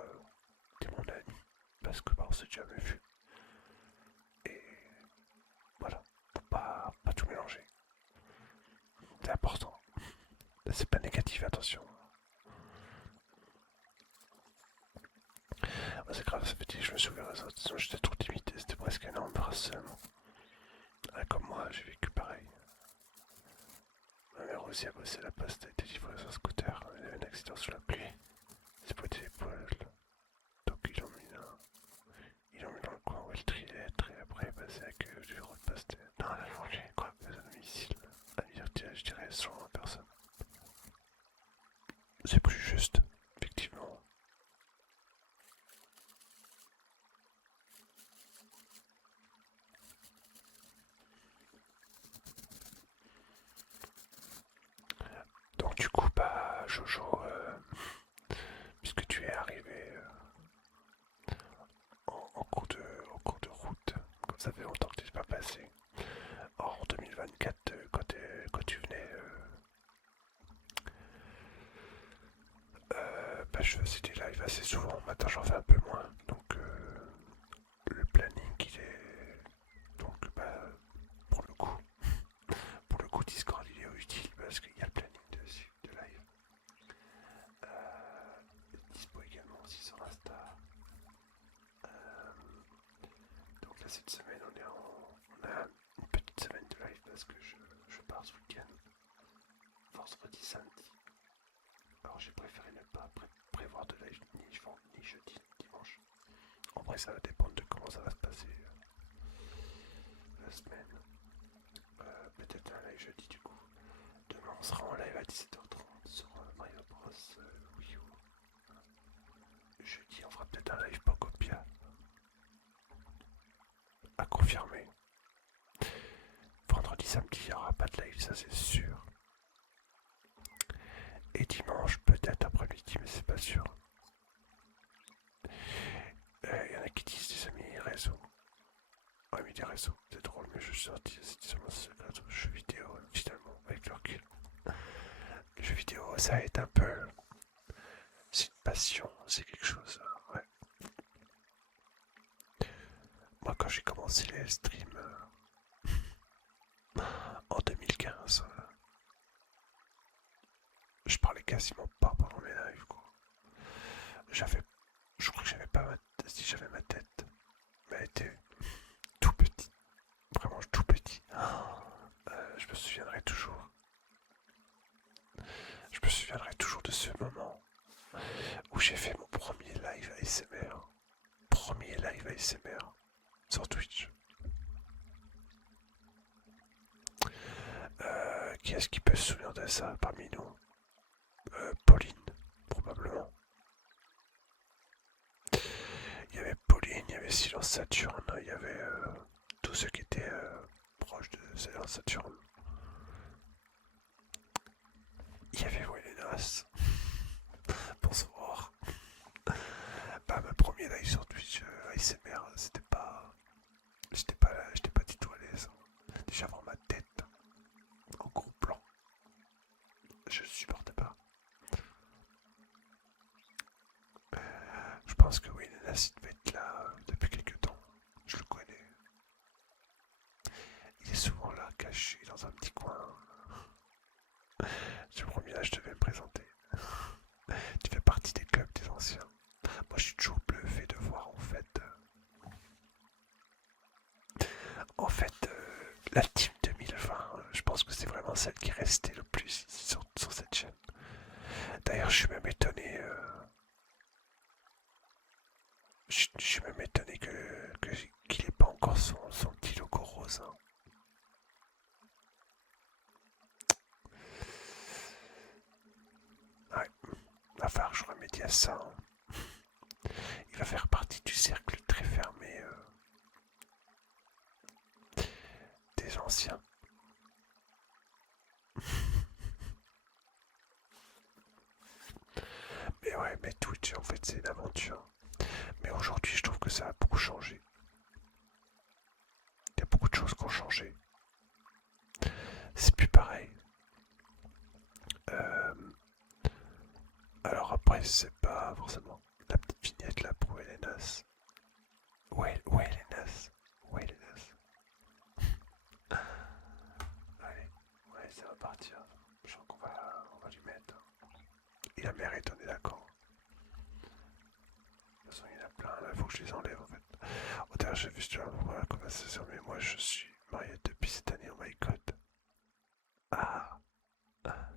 t'es mon ami parce que bah, on s'est jamais vu. Et voilà, faut pas tout mélanger. C'est important. C'est pas négatif, attention. Ah, c'est grave, ça fait que je me suis ouvert aux autres, sinon j'étais trop timide, c'était presque un embarrassement. Ah, comme moi, j'ai vécu pareil. Ma mère aussi a bossé à la poste, a été livrée sur un scooter, elle a eu un accident sous la pluie. C'est pointé l'épaule. Donc ils l'ont mis dans le coin où elle triait les lettres et après passé à que du bureau de poste. Non, elle a changé, quoi, à domicile. À dire, je dirais, ce genre de personne. C'est plus juste, effectivement. Donc du coup, bah, Jojo, puisque tu es arrivé en cours de route, comme ça fait longtemps que tu n'es pas passé, en 2024, quand tu venais, bah, je faisais des lives assez souvent, maintenant j'en fais un peu moins, donc le planning il est... Donc bah, pour le coup, pour le coup Discord il est utile parce qu'il y a le planning dessus, de live. Dispo également aussi sur Insta. Donc là cette semaine on a une petite semaine de live parce que je pars ce week-end. Vendredi, samedi. Alors j'ai préféré ne pas prévoir de live ni jeudi, ni dimanche. En vrai ça va dépendre de comment ça va se passer la semaine. Peut-être un live jeudi du coup. Demain on sera en live à 17h30 sur Mario Bros Wii U. Jeudi on fera peut-être un live Pocopia. À confirmer. Vendredi, samedi, il n'y aura pas de live, ça c'est sûr. Et dimanche, peut-être après-midi, mais c'est pas sûr. Il y en a qui disent des amis réseaux. Ouais, mais des réseaux, c'est drôle, mais je suis sorti, c'est seulement ce jeu vidéo, finalement, avec le recul. Le jeu vidéo, ça aide un peu. passion, c'est quelque chose. Ouais. Moi, quand j'ai commencé les streams en 2015, je parlais quasiment pas pendant mes lives, quoi. J'avais, je crois que j'avais pas si j'avais ma tête, mais elle était tout petit, vraiment tout petit. Je me souviendrai toujours. Je me souviendrai toujours de ce moment où j'ai fait mon premier live ASMR. Premier live ASMR sur Twitch. Qui est-ce qui peut se souvenir de ça parmi nous? Pauline, probablement. Il y avait Pauline, il y avait Silence Saturne, il y avait tous ceux qui étaient proches de Silence Saturne. Il y avait Welenas. Bonsoir. Bah, ma première live sur Twitch ASMR, c'était pas. J'étais pas du tout à l'aise. Déjà voir ma tête en gros plan, je supportais pas. Je pense que Welenas il devait être là depuis quelques temps. Je le connais. Il est souvent là, caché dans un petit coin. C'est le premier là, je devais me présenter. Tu fais partie des clubs des anciens. Moi, je suis toujours bluffé de voir la team 2020. Je pense que c'est vraiment celle qui est restée le plus ici sur cette chaîne. D'ailleurs, je suis même étonné. Je suis même étonné qu'il n'ait pas encore son petit logo rose. Hein. Ouais, il va falloir que je remédie à ça. Hein. Il va faire partie du cercle très fermé des anciens. Mais ouais, mais Twitch en fait c'est une aventure. Mais aujourd'hui je trouve que ça a beaucoup changé. Il y a beaucoup de choses qui ont changé. C'est plus pareil. Euh, alors après c'est pas forcément la petite vignette là pour Elenas. Ouais, Elenas. Ouais, Elenas. Allez, ouais, ça va partir. Je crois on va lui mettre. Et la mère est, on est d'accord. De toute façon, il y en a plein, là, il faut que je les enlève en fait. Oh, d'ailleurs, j'ai vu sur la conversation, mais moi je suis marié depuis cette année, oh my god. Ah, ah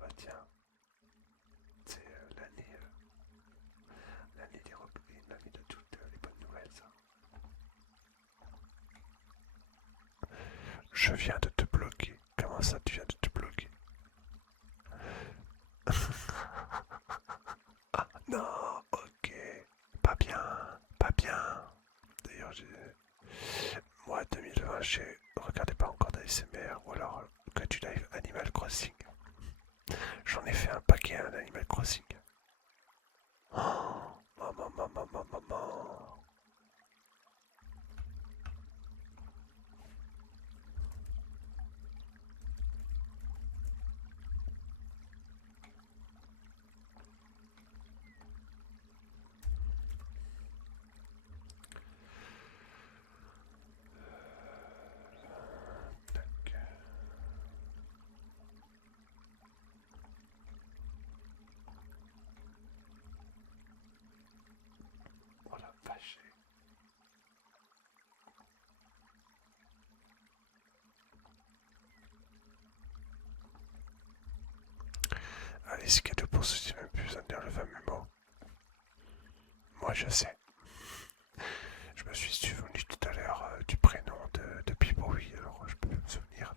bah tiens, c'est l'année des reprises, l'année de toutes les bonnes nouvelles, ça. Je viens de te bloquer. Comment ça, tu viens de te bloquer? Ah, non, ok. Pas bien, pas bien. D'ailleurs, moi, 2020, j'ai regardé pas encore d'ASMR ou alors que tu live Animal Crossing. J'en ai fait un paquet à Animal Crossing. Oh, maman. Tac. Oh la vache. Allez, c'est cadeau pour ceux qui n'ont même plus besoin de dire le fameux mot. Moi, je sais. Je me suis souvenu tout à l'heure du prénom de Piboui, alors je peux me souvenir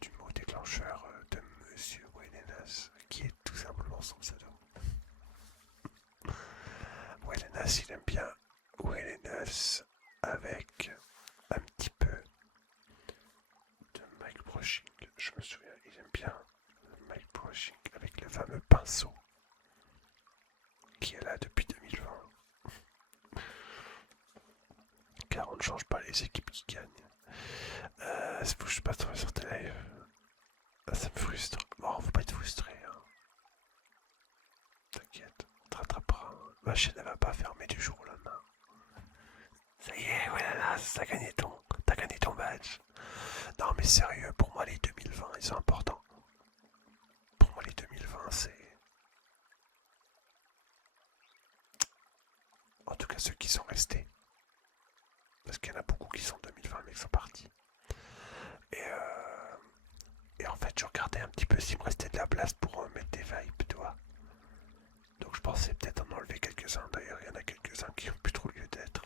du mot déclencheur de Monsieur Welenas, qui est tout simplement son pseudo. Welenas, il aime bien Welenas avec un petit peu de Mike Brushing. Je me souviens, il aime bien Mike Brushing avec le fameux pinceau qui est là depuis 2020. Car on ne change pas les équipes qui gagnent. C'est pour que je suis pas tombé sur tes lives. Ça me frustre. Bon, faut pas être frustré. Hein. Ma chaîne elle va pas fermer du jour au lendemain. Ça y est, voilà, t'as gagné ton badge. Non mais sérieux, pour moi les 2020 ils sont importants. Pour moi les 2020 c'est... En tout cas ceux qui sont restés. Parce qu'il y en a beaucoup qui sont 2020 mais qui sont partis. Et, euh, et en fait je regardais un petit peu s'il me restait de la place pour mettre des vibes, tu vois. Donc je pensais peut-être en enlever quelques-uns. D'ailleurs il y en a quelques-uns qui n'ont plus trop lieu d'être.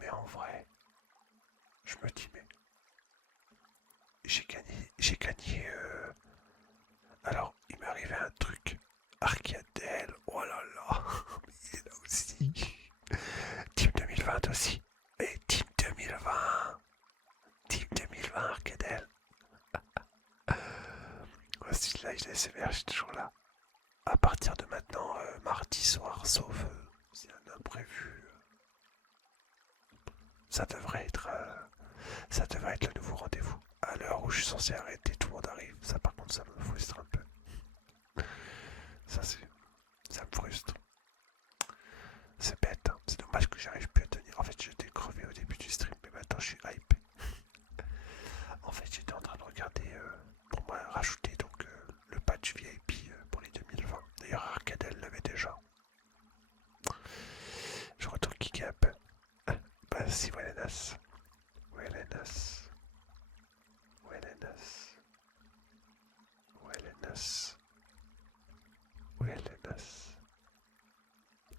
Mais en vrai, je me dis mais j'ai gagné. Alors, il m'est arrivé un truc. Arcadel, oh là là, il est là aussi. Team 2020 aussi. Et Team 2020. Team 2020, Arcadel. Si là, il est sévère, je suis toujours là. À partir de maintenant, mardi soir, sauf si un imprévu, ça devrait être, ça devrait être le nouveau rendez-vous. À l'heure où je suis censé arrêter, tout le monde arrive. Ça, par contre, ça me frustre un peu. Ça, ça me frustre. C'est bête, hein. C'est dommage que j'arrive plus à tenir. En fait, j'étais crevé au début du stream, mais maintenant je suis hypé. En fait, j'étais en train de regarder pour moi rajouter donc le patch VIP pour les 2020. D'ailleurs, Arcadel l'avait déjà. Je retourne kicker un peu. Bah si, Welenas. Welenas. Welenas. Welenas. Welenas.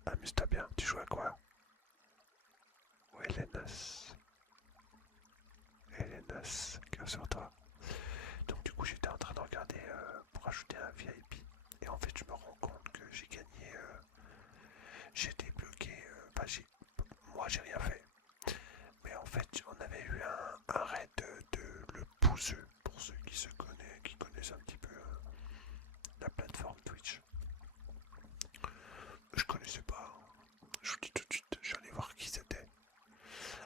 Amuse-toi bien, tu joues à quoi? Welenas. Welenas. Cœur sur toi. Donc du coup j'étais en train de regarder pour ajouter un VIP et en fait je me rends compte que j'ai gagné, j'ai débloqué, moi j'ai rien fait, mais en fait on avait eu un raid de le Pouzeux pour ceux qui connaissent un petit peu la plateforme Twitch. Je connaissais pas, je vous dis tout de suite, j'allais voir qui c'était.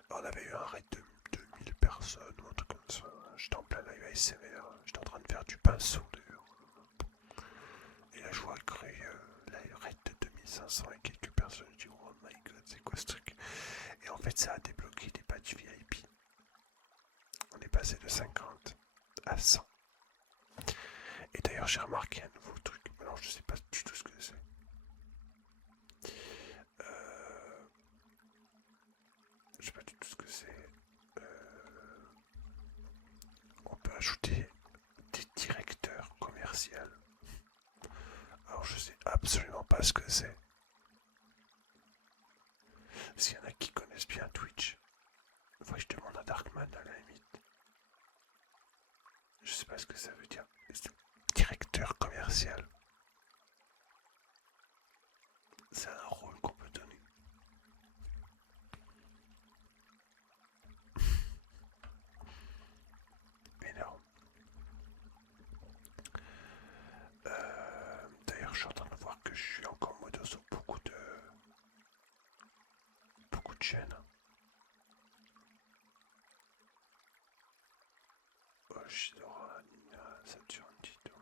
On avait eu un raid de 2000 personnes ou un truc comme ça, j'étais en plein live ASMR, j'étais en train de faire du pinceau d'ailleurs. Et la joie crue, la raid de 2500 et quelques personnes. Je dis oh my god, c'est quoi ce truc? Et en fait, ça a débloqué des badges VIP. On est passé de 50 à 100. Et d'ailleurs, j'ai remarqué un nouveau truc. Alors, je sais pas du tout ce que c'est. Je sais pas du tout ce que c'est. On peut ajouter des directeurs commerciaux. Alors, je sais absolument pas ce que c'est. S'il y en a qui connaissent bien Twitch, faut que je demande à Darkman à la limite. Je sais pas ce que ça veut dire. Directeur commercial. C'est un rôle qu'on peut donner. Énorme. D'ailleurs, je suis en train de voir que je suis encore modo sur beaucoup de chaînes. Shidora, Nina, Saturn, Tito.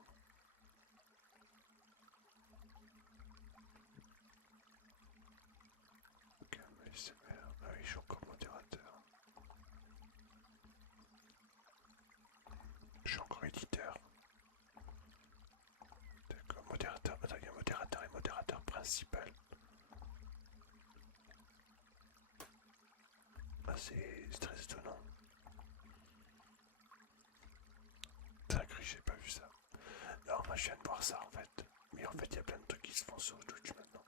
KMSMR. Ah oui, je suis encore modérateur. Je suis encore éditeur. D'accord, modérateur. Attends, il y a modérateur et modérateur principal. Ah, c'est très étonnant. C'est vrai que j'ai pas vu ça. Non, moi je viens de voir ça en fait. Mais en fait, il y a plein de trucs qui se font sur Twitch maintenant.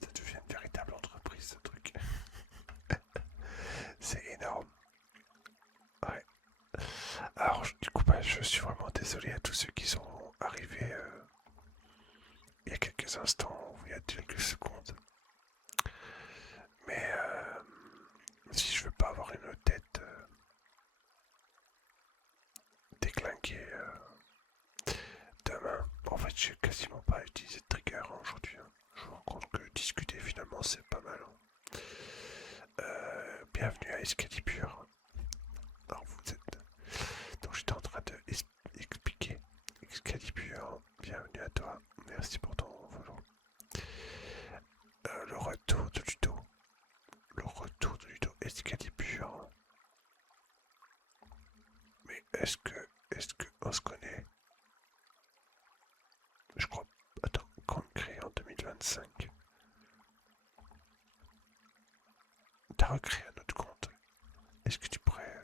Ça devient une véritable entreprise ce truc. C'est énorme. Ouais. Alors, du coup, bah, je suis vraiment désolé à tous ceux qui sont arrivés il y a quelques instants ou il y a quelques secondes. Mais si je veux pas avoir une tête déclinquée demain, en fait, j'ai quasiment pas utilisé de trigger aujourd'hui. Hein. Je me rends compte que discuter finalement c'est pas mal. Hein. Bienvenue à Excalibur. Alors vous êtes. Donc j'étais en train de expliquer Excalibur. Bienvenue à toi. Merci pour ton follow. Calibur. Mais est-ce que on se connaît? Je crois. Attends, compte créé en 2025. T'as recréé un autre compte. Est-ce que tu pourrais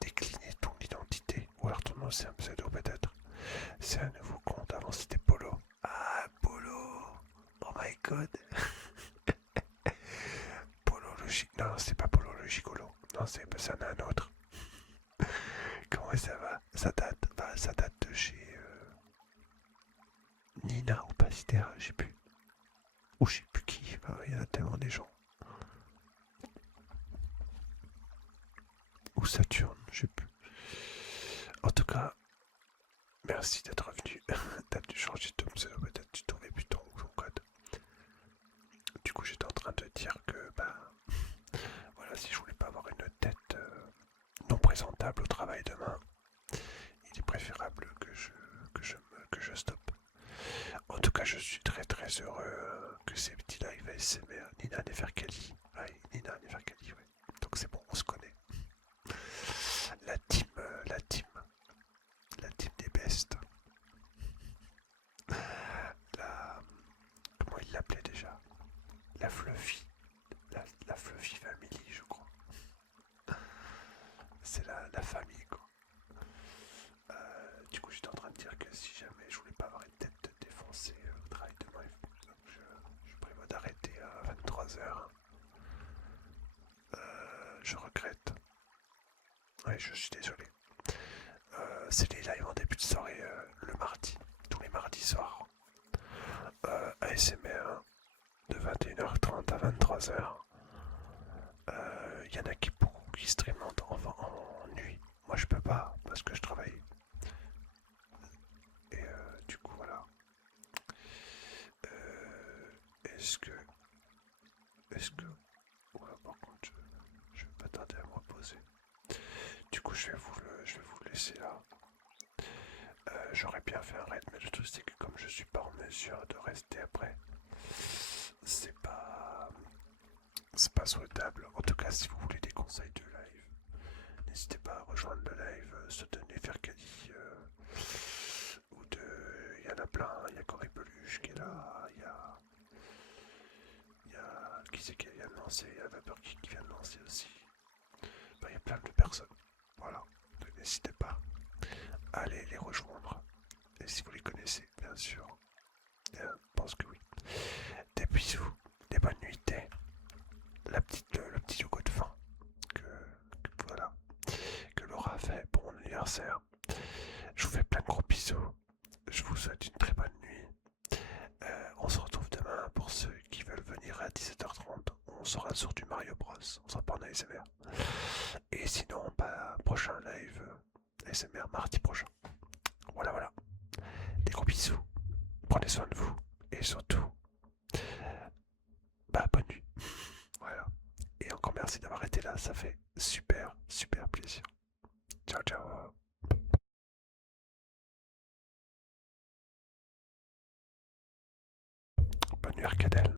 décliner ton identité? Ou alors ton nom c'est un pseudo peut-être? C'est un nouveau compte, avant c'était Polo. Ah, Polo! Oh my god! Polo le gigolo. Non, c'est pas Polo le gigolo. Non, ça en a un autre. Comment ça va? Ça date de chez Nina ou Pastera, je sais plus. Ou je sais plus qui. Enfin, il y en a tellement des gens. Ou Saturne, je sais plus. En tout cas, merci d'être revenu. T'as dû changer de pseudo, peut-être tu trouvais plus ton code. Du coup, j'étais en train de dire que, bah, voilà, si je voulais pas avoir une tête non présentable au travail demain, il est préférable que je stoppe. En tout cas, je suis très très heureux que ces petits lives ASMR, Nina Neferkali. Ouais, Nina Neferkali, ouais. Donc c'est bon, on se connaît. La team, la team, la team des bestes. La, comment il l'appelait déjà? La Fluffy, la Fluffy Family, je crois. C'est la famille, quoi. Du coup, j'étais en train de dire que si jamais je voulais pas avoir une tête défoncée au travail demain, je prévois d'arrêter à 23h. Je regrette. Ouais, je suis désolé. C'est les lives en début de soirée le mardi, tous les mardis soirs. ASMR de 21h30 à 23h. Il y en a qui streament en nuit. Moi je peux pas parce que je travaille. Et du coup voilà. Est-ce que... Est-ce que... Ouais, par contre je vais pas tarder à me reposer. Du coup je vais vous laisser là. J'aurais bien fait un raid, mais le truc c'est que comme je suis pas en mesure de rester après, c'est pas souhaitable. En tout cas, si vous voulez des conseils de live, n'hésitez pas à rejoindre le live Soutenez Fercali ou de... Il y en a plein, il y a Corey Peluche qui est là, il y a qui c'est qui vient de lancer, il y a Vapeur qui vient de lancer aussi. Enfin, il y a plein de personnes. Voilà, donc n'hésitez pas à aller les rejoindre. Et si vous les connaissez, bien sûr, je pense que oui. Des bisous, des bonnes nuitées, le petit yogourt de fin voilà, que Laura a fait pour mon anniversaire. Je vous fais plein de gros bisous. Je vous souhaite une très bonne nuit. On se retrouve demain pour ceux qui veulent venir à 17h30. On sera sur du Mario Bros. On sera pas en ASMR. Et sinon, bah, prochain live ASMR mardi prochain. Voilà, voilà. Des gros bisous. Prenez soin de vous. Et surtout, bah, bonne nuit. Voilà. Et encore merci d'avoir été là. Ça fait super, super plaisir. Ciao, ciao. Bonne nuit, Arcadelle.